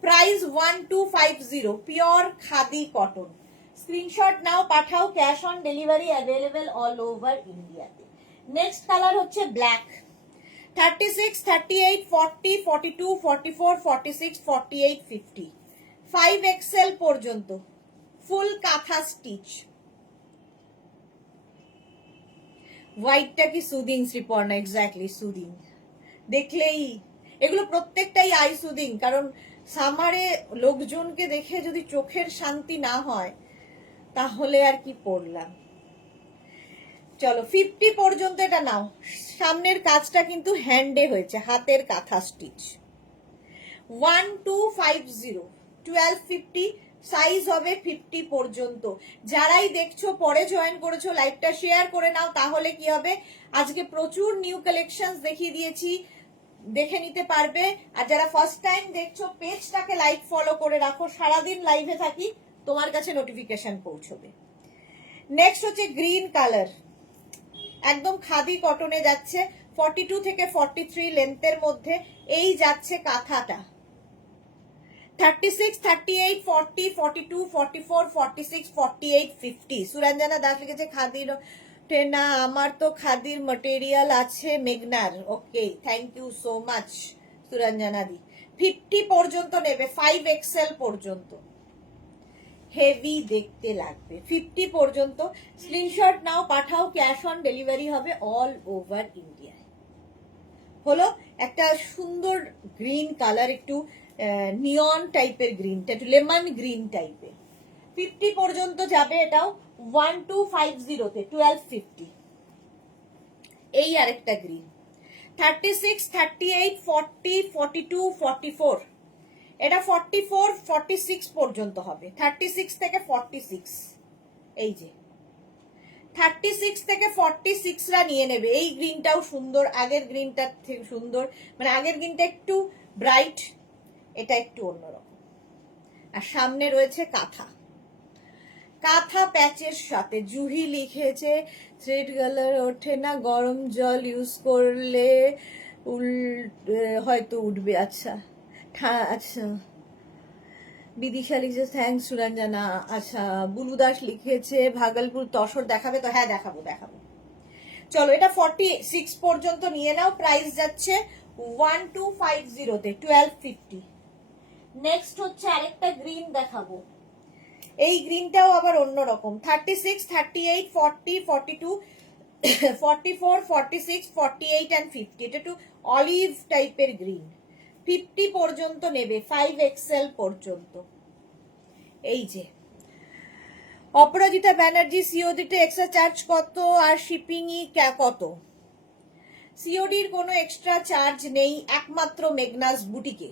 Price 1250, pure khadi cotton. Screenshot নাও, পাঠাও, cash on delivery available all over ইন্ডিয়াতে। নেক্সট কালার হচ্ছে ব্ল্যাক। 36, 38, 40, 42, 44, 46, 48, 50। 5XL পর্যন্ত ফুল কাঁথা স্টিচ। হোয়াইটটা কি সুদিং শ্রীপর্ণা? এক্স্যাক্টলি সুদিং, দেখলেই এগুলো প্রত্যেকটাই আই সুদিং। কারণ সামারে লোকজনকে দেখে যদি চোখের শান্তি না হয় তাহলে আর কি পড়লাম। চলো 50 পর্যন্ত এটা নাও। সামনের কাজটা কিন্তু হ্যান্ডে হয়েছে, হাতের কাঁথা স্টিচ। 1250, 1250, সাইজ হবে 50 পর্যন্ত। যারাই দেখছো পরে জয়েন করেছো, লাইভটা শেয়ার করে নাও, তাহলে কি হবে, আজকে প্রচুর নিউ কালেকশন দেখিয়ে দিয়েছি, দেখে নিতে পারবে। আর যারা ফার্স্ট টাইম দেখছো, পেজটাকে লাইক ফলো করে রাখো, সারাদিন লাইভে থাকি, তোমার কাছে নোটিফিকেশন পৌঁছবে। নেক্সট হচ্ছে গ্রিন কালার, একদম খাদি কটনে যাচ্ছে, 42 থেকে 43 লেন্থের মধ্যে এই যাচ্ছে কাঁথাটা। 36, 38, 40, 42, 44, 46, 48, 50। সুরঞ্জনা দাস লিখেছে খাদির না, আমার তো খাদির ম্যাটেরিয়াল আছে মেঘনার। Okay, thank you so much Suranjana দি। 50 পর্যন্ত নেবে, 5XL পর্যন্ত, হেভি দেখতে লাগবে। 50 পর্যন্ত স্ক্রিনশট নাও, পাঠাও, ক্যাশ অন ডেলিভারি হবে অল ওভার ইন্ডিয়া। হলো একটা সুন্দর গ্রিন কালার, একটু নিয়ন টাইপের গ্রিনটা, একটু লেমন গ্রিন টাইপের। 50 পর্যন্ত যাবে এটাও, 1250 তে 1250। এই আরেকটা গ্রিন। 36, 38, 40, 42, 44, এটা 44, 46 পর্যন্ত হবে। 36 থেকে 46, এই যে 36 থেকে 46 রা নিয়ে নেবে। এই গ্রিনটাও সুন্দর, আগের গ্রিনটার থেকে সুন্দর, মানে আগের গ্রিনটা একটু ব্রাইট, এটা একটু অন্যরকম। আর সামনে রয়েছে কাঁথা, কাঁথা প্যাচের সাথে। জুহি লিখেছে থ্রেড কালার ওঠে না, গরম জল ইউজ করলে হয়তো উঠবে। আচ্ছা আচ্ছা। বিদিশা লিখেছে থ্যাংকস সুরঞ্জনা। আচ্ছা, বুলু দাস লিখেছে ভাগলপুর তসর দেখাবে তো, হ্যাঁ দেখাবো দেখাবো। চলো এটা 46 পর্যন্ত নিয়ে নাও, প্রাইস যাচ্ছে 1250 তে 1250। নেক্সট হচ্ছে আরেকটা গ্রিন দেখাবো, এই গ্রিনটাও আবার অন্যরকম। 36, 38, 40, 42, 44, 46, 48 and 50। এটা একটু অলিভ টাইপের গ্রিন। 50 পর্যন্ত নেবে, 5XL পর্যন্ত। এই যে অপরাজিতা ব্যানার্জি, সিওডিতে এক্সট্রা চার্জ কত আর শিপিং ই কত? সিওডির কোনো এক্সট্রা চার্জ নেই, একমাত্র মেঘনাস বুটিকে।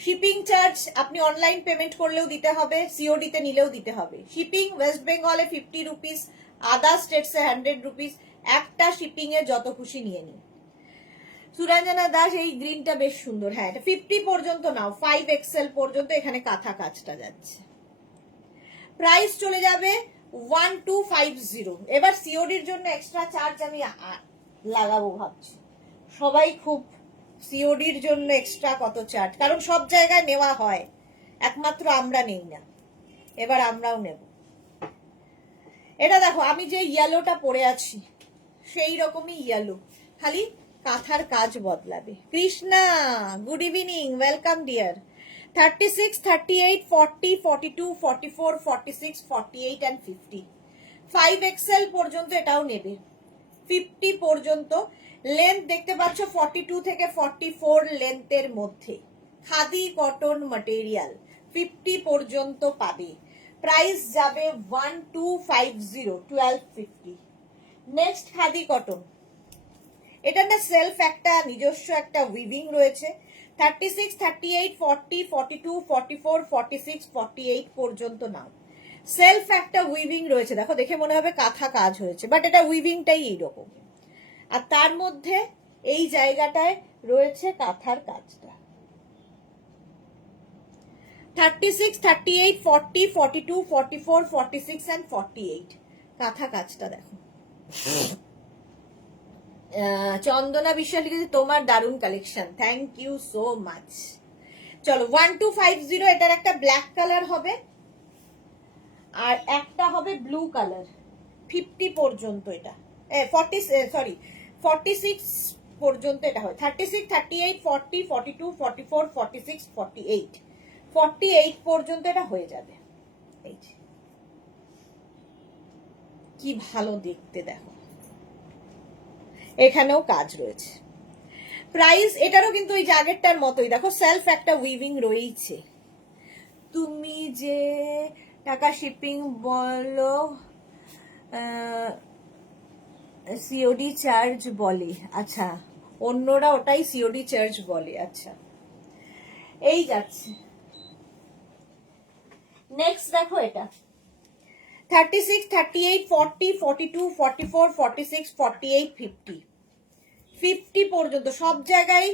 শিপিং চার্জ আপনি অনলাইন পেমেন্ট করলেও দিতে হবে, সিওডি তে নিলেও দিতে হবে। শিপিং ওয়েস্ট বেঙ্গলে 50 রুপিস, আদার স্টেটসে 100 রুপিস। একটা শিপিং এ যত খুশি নিয়ে নিন। সুরঞ্জনা দাস, এই গ্রিনটা বেশ সুন্দর। হ্যাঁ, এটা 50 পর্যন্ত নাও, 5XL পর্যন্ত এখানে কাঁথা কাজটা যাচ্ছে। প্রাইস চলে যাবে 1250। এবার সিওডির জন্য এক্সট্রা চার্জ আমি লাগাবো ভাবছি। সবাই খুব সিওডির জন্য এক্সট্রা কত চার্জ, কারণ সব জায়গায় নেওয়া হয়, একমাত্র আমরা নেই না, এবার আমরাও নেব। এটা দেখো, আমি যে ইয়েলোটা পরে আছি সেই রকমই ইয়েলো, খালি কাঁথার কাজ বদলাবে। Krishna, good evening, welcome deer. 36, 38, 40, 42, 44, 46, 48 and 50। 5XL পর্যন্ত এটাও নেবে। 50 পর্যন্ত লেন্থ দেখতে পাচ্ছ, 42 থেকে 44 লেন্থের মধ্যে, খাদি কটন ম্যাটেরিয়াল। 50 পর্যন্ত পাবে, প্রাইস যাবে 1250, 1250। নেক্সট খাদি কটন, এটা না সেলফ একটা নিজস্ব একটা উইভিং রয়েছে। 36, 38, 40, 42, 44, 46, 48 পর্যন্ত নাও। সেলফ একটা উইভিং রয়েছে, দেখো দেখে মনে হবে কাঁথা কাজ হয়েছে, বাট এটা উইভিংটাই এইরকম। আর তার মধ্যে এই জায়গাটায় রয়েছে কাঁথার কাজটা। 36, 38, 40, 42, 44, 46 and 48 কাঁথা কাজটা দেখো। চন্দনা বিশ্বাস লিখেছে তোমার দারুণ collection, thank you so much. চলো 1250, এটার একটা ব্ল্যাক কালার হবে আর একটা হবে ব্লু কালার। 50 পর্যন্ত এটা 46 পর্যন্ত এটা হয়। 36, 38, 40, 42, 44, 46, 48 48 পর্যন্ত এটা হয়ে যাবে। এই যে কি ভালো দেখতে দেখো, এখানেও কাজ রয়েছে। প্রাইস এটারও কিন্তু ওই আগেরটার মতোই, দেখো সেলফ একটা উইভিং রয়েছে। তুমি যে টাকা শিপিং বলো সিওডি চার্জ বলে, আচ্ছা অন্যরা ওটাই সিওডি চার্জ বলে। আচ্ছা এই যাচ্ছে। নেক্সট দেখো এটা 36, 38, 40, 42, 44, 46, 48, 50 50 পর্যন্ত সব জায়গায়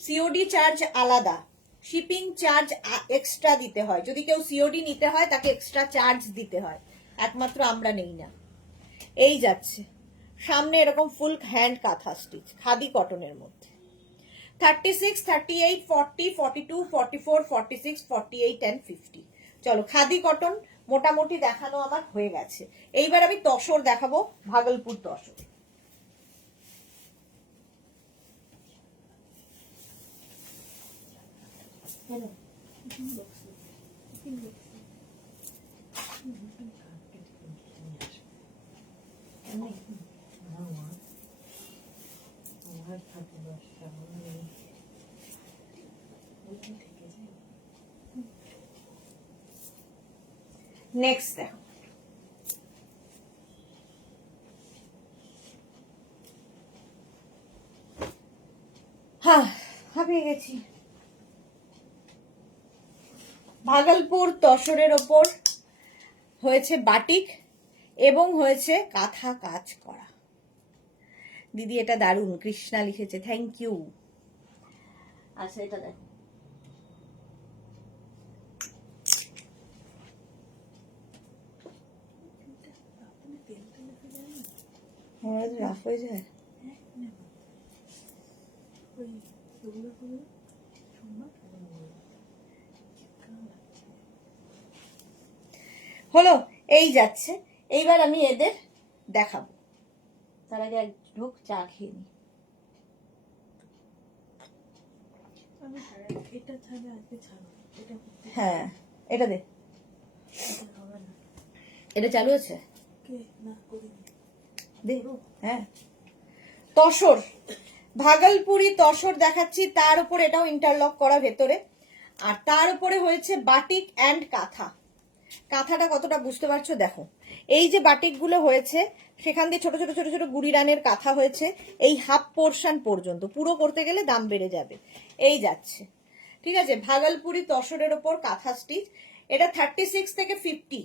সিওডি চার্জ আলাদা, শিপিং চার্জ এক্সট্রা দিতে হয়। যদি কেউ সিওডি নিতে হয় তাকে এক্সট্রা চার্জ দিতে হয়, একমাত্র আমরা নেই না। এই যাচ্ছে সামনে এরকম full hand kantha stitch khadi কটনের মধ্যে। 36, 38, 40, 42, 44, 46, 48 and 50 চলো খাদি কটন মোটামুটি দেখানো আমার হয়ে গেছে। এইবার আমি তসর দেখাবো, ভাগলপুর তসর। নেক্সট দেখো হাঁপিয়ে গেছি। ভাগলপুর তসরের ওপর হয়েছে বাটিক এবং হয়েছে কাঁথা কাজ করা। দিদি এটা দারুণ, কৃষ্ণা লিখেছে, থ্যাংক ইউ। আচ্ছা এটা দেখো, রাফ হয়ে যায়। হলো এই যাচ্ছে। এইবার আমি এদের দেখাবো, তার আগে এক ঢোক চা খেয়ে নি। হ্যাঁ এটা দে, এটা চালু আছে হ্যাঁ। তসর ভাগলপুরি তসর দেখাচ্ছি, তার উপর এটাও ইন্টারলক করা ভেতরে, আর তার উপরে হয়েছে বাটিক অ্যান্ড কাঁথা। কাঁথাটা কতটা বুঝতে পারছো দেখো, এই যে বাটিক গুলো হয়েছে সেখান দিয়ে ছোট ছোট ছোট ছোট গুড়ি রানের কাঁথা হয়েছে এই হাফ পোর্শন পর্যন্ত, পুরো করতে গেলে দাম বেড়ে যাবে। এই যাচ্ছে ঠিক আছে, ভাগলপুরি তসরের ওপর কাঁথা স্টিচ। এটা 36 থেকে 50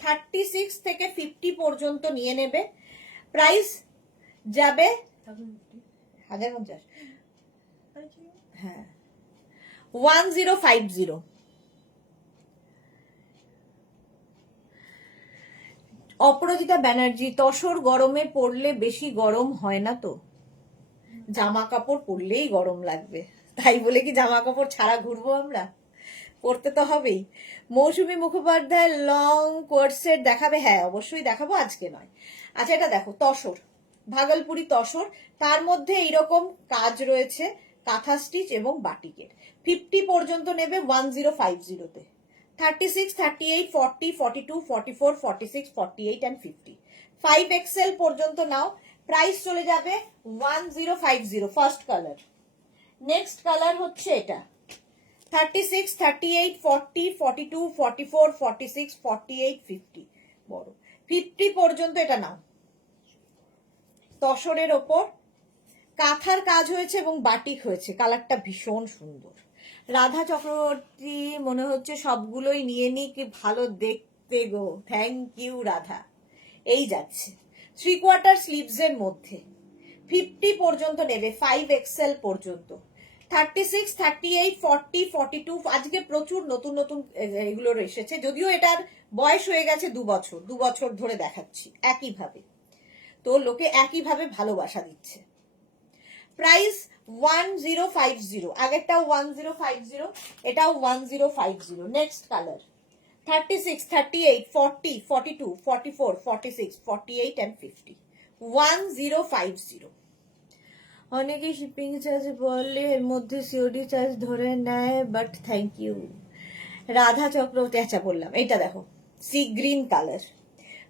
36 থেকে 50 পর্যন্ত নিয়ে নেবে। প্রাইস যাবে 1050, হ্যাঁ 1050। অপরাজিতা ব্যানার্জি, তসর গরমে পড়লে বেশি গরম হয় না তো? জামা কাপড় পরলেই গরম লাগবে, তাই বলে কি জামা কাপড় ছাড়া ঘুরবো আমরা? পরতে তো হবেই। মৌসুমী মুখোপাধ্যায় লং কোর্সেট দেখাবে? হ্যাঁ অবশ্যই দেখাবো, আজকে নয়। আচ্ছা এটা দেখো তসর, ভাগলপুরি তসর, তার মধ্যে এইরকম কাজ রয়েছে কাঁথা স্টিচ এবং বাটিকের। 50 পর্যন্ত নেবে 1050-তে। 36, 38, 40, 42, 44, 46, 48 and 50 5XL পর্যন্ত নাও। প্রাইস চলে যাবে 1050, ফার্স্ট কালার। নেক্সট কালার হচ্ছে এটা 36, 38, 40, 42, 44, 46, 48, 50 বড়। 50 পর্যন্ত এটা নাও। তসরের ওপর কাঁথার কাজ হয়েছে এবং বাটিক হয়েছে, কালারটা ভীষণ সুন্দর। রাধা চক্রবর্তী মনে হচ্ছে সবগুলোই নিয়ে নি, কি ভালো দেখতে গো, থ্যাংক ইউ রাধা। এই যাচ্ছে 3/4 স্লিভস এর মধ্যে, 50 পর্যন্ত নেবে, 5XL পর্যন্ত, 36, 38, 40, 42। আজকে প্রচুর নতুন নতুন এগুলো এসেছে, যদিও এটার বয়স হয়ে গেছে 2 বছর ধরে দেখাচ্ছি একইভাবে, তো লোকে একইভাবে ভালোবাসা দিচ্ছে। প্রাইস 1050, আগেরটাও 1050, এটাও 1050। Next colour 36, 38, 40, 42, 44, 46, 48 and 50, 1050। অনেকে শিপিং চার্জ বলে, এর মধ্যে সিওডি চার্জ ধরে নেয়, but thank you Radha Chakraborty. আচ্ছা বললাম, এটা দেখো সি গ্রিন কালার,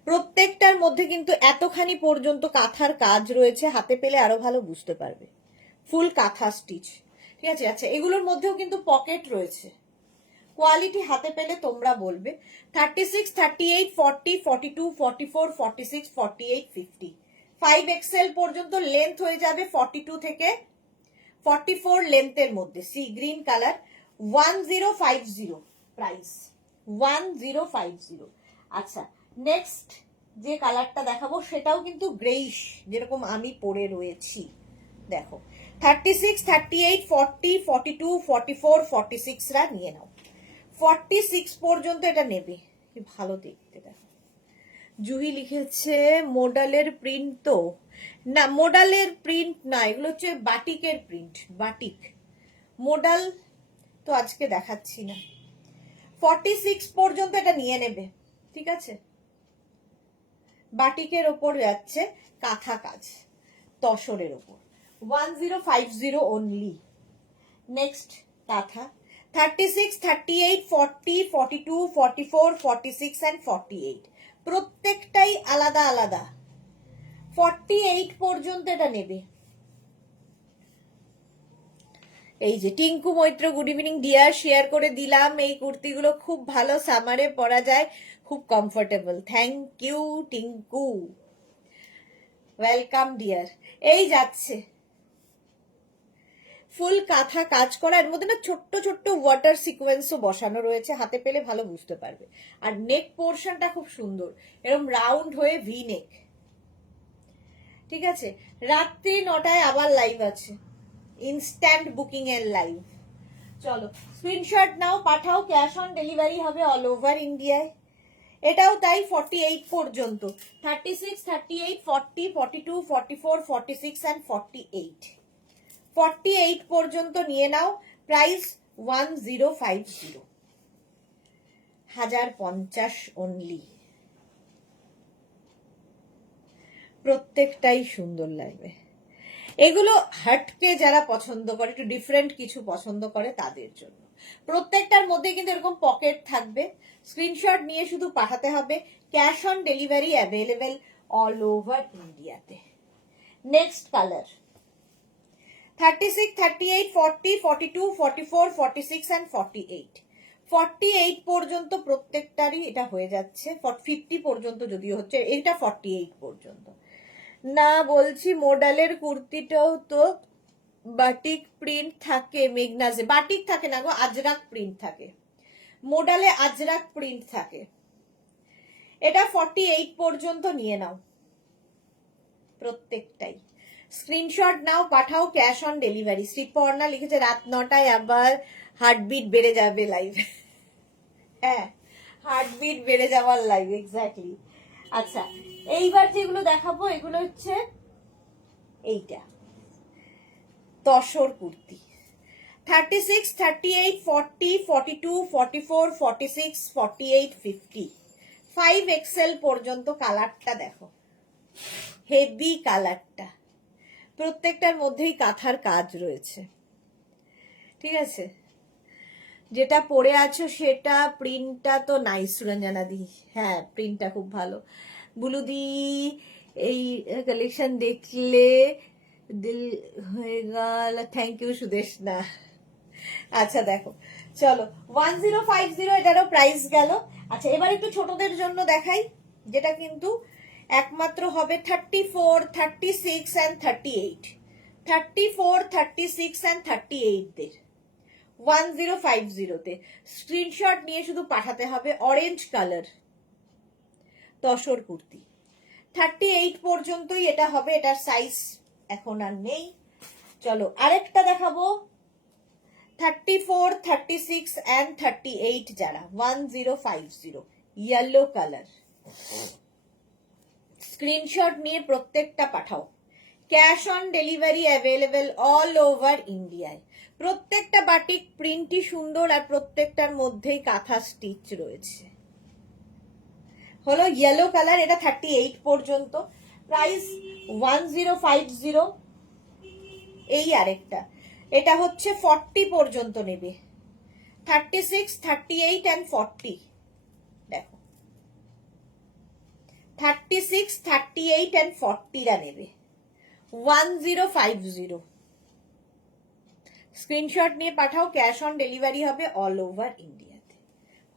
প্রত্যেকটার মধ্যে কিন্তু এতখানি পর্যন্ত কাঁথার কাজ রয়েছে, হাতে পেলে আরো ভালো বুঝতে পারবে, ফুল কাঁথা স্টিচ, ঠিক আছে। আচ্ছা এগুলোর মধ্যেও কিন্তু পকেট রয়েছে, কোয়ালিটি হাতে পেলে তোমরা বলবে। 36, 38, 40, 42, 44, 46, 48, 50, 5XL পর্যন্ত লেন্থ হয়ে যাবে 42 থেকে 44 লেন্থের মধ্যে, সি গ্রিন কালার, 1050 প্রাইস, 1050। আচ্ছা নেক্সট যে কালারটা দেখাবো সেটাও কিন্তু গ্রেইশ, যেরকম আমি পরে রয়েছি, দেখো 36, 38, 40, 42, 44, 46 রা নিয়ে নাও, 46 পর্যন্ত এটা নেবে, কি ভালো দেখতে। দেখো জুহি লিখেছে মোডালের প্রিন্ট, তো না মোডালের প্রিন্ট না, এগুলো হচ্ছে বাটিকের প্রিন্ট, বাটিক। মোডাল তো আজকে দেখাচ্ছি না, 46 পর্যন্ত এটা নিয়ে নেবে, ঠিক আছে। বাটিকের ওপর যাচ্ছে কাঁথা কাজ, তসরের ওপর, 1050 অনলি। নেক্সট কাঁথা 36, 38, 40, 42, 44, 46 and 48, প্রত্যেকটাই আলাদা আলাদা, 48 পর্যন্ত এটা নেবে। এই যে Tinku Maitra, good evening dear, share করে দিলাম, এই কুর্তিগুলো খুব ভালো, সামারে পরা যায়, খুব comfortable, thank you Tinku, welcome dear. এই যাচ্ছে ফুল কাঁথা কাজ করা, এর মধ্যে না ছোট্ট ছোট্ট ওয়াটার সিকোয়েন্সও বসানো রয়েছে, হাতে পেলে ভালো বুঝতে পারবে। আর নেক পোর্শনটা খুব সুন্দর, এরকম রাউন্ড হয়ে ভি নেক, ঠিক আছে। রাত্রি 9টায় আবার লাইভ আছে, ইনস্ট্যান্ট বুকিং এর লাইভ। চলো স্ক্রিনশট নাও, পাঠাও, ক্যাশ অন ডেলিভারি হবে অল ওভার ইন্ডিয়ায়। এটাও তাই 48 পর্যন্ত, 36, 38, 40, 42, 44, 46 and 48, 48 পর্যন্ত নিয়ে নাও, প্রাইস 1050, 1050 অনলি। প্রত্যেকটাই সুন্দর লাগবে, এগুলো হাটকে যারা পছন্দ করে, একটু ডিফারেন্ট কিছু পছন্দ করে তাদের জন্য। প্রত্যেকটার মধ্যে কিন্তু এরকম পকেট থাকবে, স্ক্রিনশট নিয়ে শুধু পাঠাতে হবে, cash on delivery available all over ইন্ডিয়াতে। নেক্সট কালার 36, 38, 40, 42, 44, 46 and 48, 48 পর্যন্ত প্রত্যেকটারই এটা হয়ে যাচ্ছে, 50 পর্যন্ত যদিও হচ্ছে, এটা 48 পর্যন্ত না। বলছি মোডালের কুর্তিটাও তো বাটিক প্রিন্ট থাকে, মেঘনাজে বাটিক থাকে না গো, আজরাক প্রিন্ট থাকে, মোডালে আজরাক প্রিন্ট থাকে। এটা 48 পর্যন্ত নিয়ে নাও, প্রত্যেকটাই স্ক্রিনশট নাও, পাঠাও, ক্যাশ অন ডেলিভারি। শ্রীপর্ণা লিখেছে রাত 9টায় আবার হার্টবিট বেড়ে যাবে লাইভ, হ্যাঁ হার্টবিট বেড়ে যাওয়ার লাইভ, এক্স্যাক্টলি। আচ্ছা এইবার যেগুলো দেখাবো এগুলো হচ্ছে এইটা তসর কুর্তি, 36, 38, 40, 42, 44, 46, 48, 50, 5XL পর্যন্ত। কালারটা দেখো, হেভি কালারটা, প্রত্যেকটার মধ্যেই কাঁথার কাজ রয়েছে, ঠিক আছে। যেটা পরে আছো সেটা প্রিন্টটা তো নাইস সুরঞ্জনা দি, হ্যাঁ প্রিন্টটা খুব ভালো। বুলুদি এই কালেকশন দেখলে দিল হয়ে গেল, থ্যাংক ইউ সুদেশনা। আচ্ছা দেখো চলো 1050 এটারও প্রাইস গেল। আচ্ছা এবার একটু ছোটদের জন্য দেখাই, যেটা কিন্তু একমাত্র হবে 34, 36 অ্যান্ড 38, 34, 36 অ্যান্ড 38 দের 1050 তে স্ক্রিনশট নিয়ে শুধু পাঠাতে হবে। অরেঞ্জ কালার তসর কুর্তি 38 পর্যন্তই এটা হবে, এটার সাইজ এখন আর নেই। চলো আরেকটা দেখাবো 34, 36 অ্যান্ড 38 যারা 1050 ইয়েলো কালার। স্ক্রিনশট নিয়ে প্রত্যেকটা পাঠাও। Cash on delivery available all over ইন্ডিয়ায়। প্রত্যেকটা বাটিক প্রিন্টই সুন্দর আর প্রত্যেকটার মধ্যেই কাঁথা স্টিচ রয়েছে। হলো ইয়েলো কালার, এটা 38 পর্যন্ত, প্রাইস 1050। এই আরেকটা, এটা হচ্ছে 40 পর্যন্ত নেবে, 36, 38 অ্যান্ড 40। দেখো 36, 38 অ্যান্ড 40 রা নেবে 1050। স্ক্রিনশট নিয়ে পাঠাও, ক্যাশ অন ডেলিভারি হবে অল ওভার ইন্ডিয়াতে।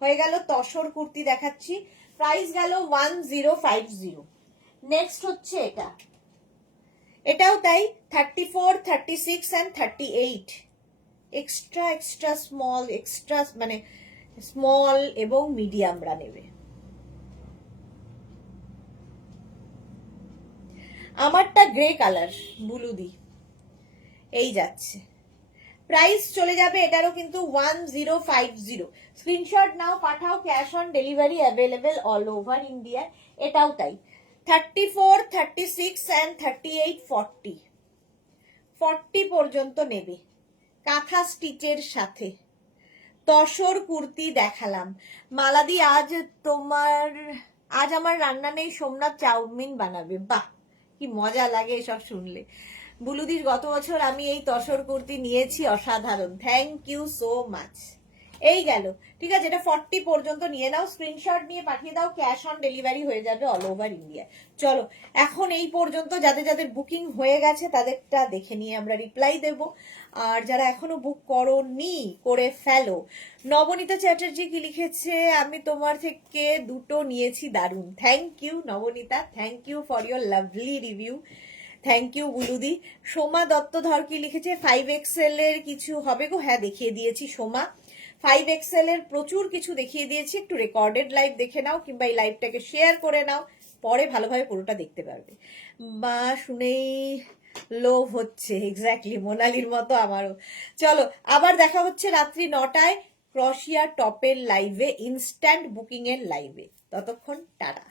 হয়ে গেল তসর কুর্তি দেখাচ্ছি, প্রাইস গেল 1050। নেক্সট হচ্ছে এটা, এটাও তাই 34, 36 and 38। Extra extra small, extra মানে স্মল এবং মিডিয়ামরা নেবে। আমারটা গ্রে কালার বুলুদি, এই যাচ্ছে, প্রাইস চলে যাবে এটারও কিন্তু 1050। স্ক্রিনশট নাও পাঠাও, cash on delivery available all over India. এটাও তাই 34, 36 অ্যান্ড 38, 40, 40 পর্যন্ত নেবে কাঁথা স্টিচের সাথে। তসর কুর্তি দেখালাম। মালাদি আজ আমার রান্না নেই, সোমনাথ চাউমিন বানাবে। বাহ, কি মজা লাগে এসব শুনলে। বুলুদির গত বছর আমি এই তসর কুর্তি নিয়েছি, অসাধারণ, থ্যাংক ইউ সো মাচ। এই গেল, ঠিক আছে, এটা 40 পর্যন্ত নিয়ে নাও, স্ক্রিনশট নিয়ে পাঠিয়ে দাও, ক্যাশ অন ডেলিভারি হয়ে যাবে অল ওভার ইন্ডিয়া। চলো এখন এই পর্যন্ত, যাদের যাদের বুকিং হয়ে গেছে তাদেরটা দেখে নিয়ে আমরা রিপ্লাই দেব। আর যারা এখনো বুক করোনি করে ফেলো। নবনীতা চ্যাটার্জি কি লিখেছে, আমি তোমার থেকে দুটো নিয়েছি, দারুন, thank you Nabanita, thank you for your lovely review, thank you বুলুদি। সোমা দত্তধর কি লিখেছে, 5XL এর কিছু হবে গো? হ্যাঁ দেখিয়ে দিয়েছি সোমা, 5XL এর প্রচুর কিছু দেখিয়ে দিয়েছি। একটু রেকর্ডেড লাইভ দেখে নাও, কিংবা এই লাইভটাকে শেয়ার করে নাও, পরে ভালোভাবে পুরোটা দেখতে পারবে। বা শুনেই লোভ হচ্ছে, এক্স্যাক্টলি মোনালির মতো আমারও। চলো আবার দেখা হচ্ছে রাত্রি 9টায় ক্রশিয়া টপের লাইভে, ইনস্ট্যান্ট বুকিং এর লাইভে। ততক্ষণ টাটা।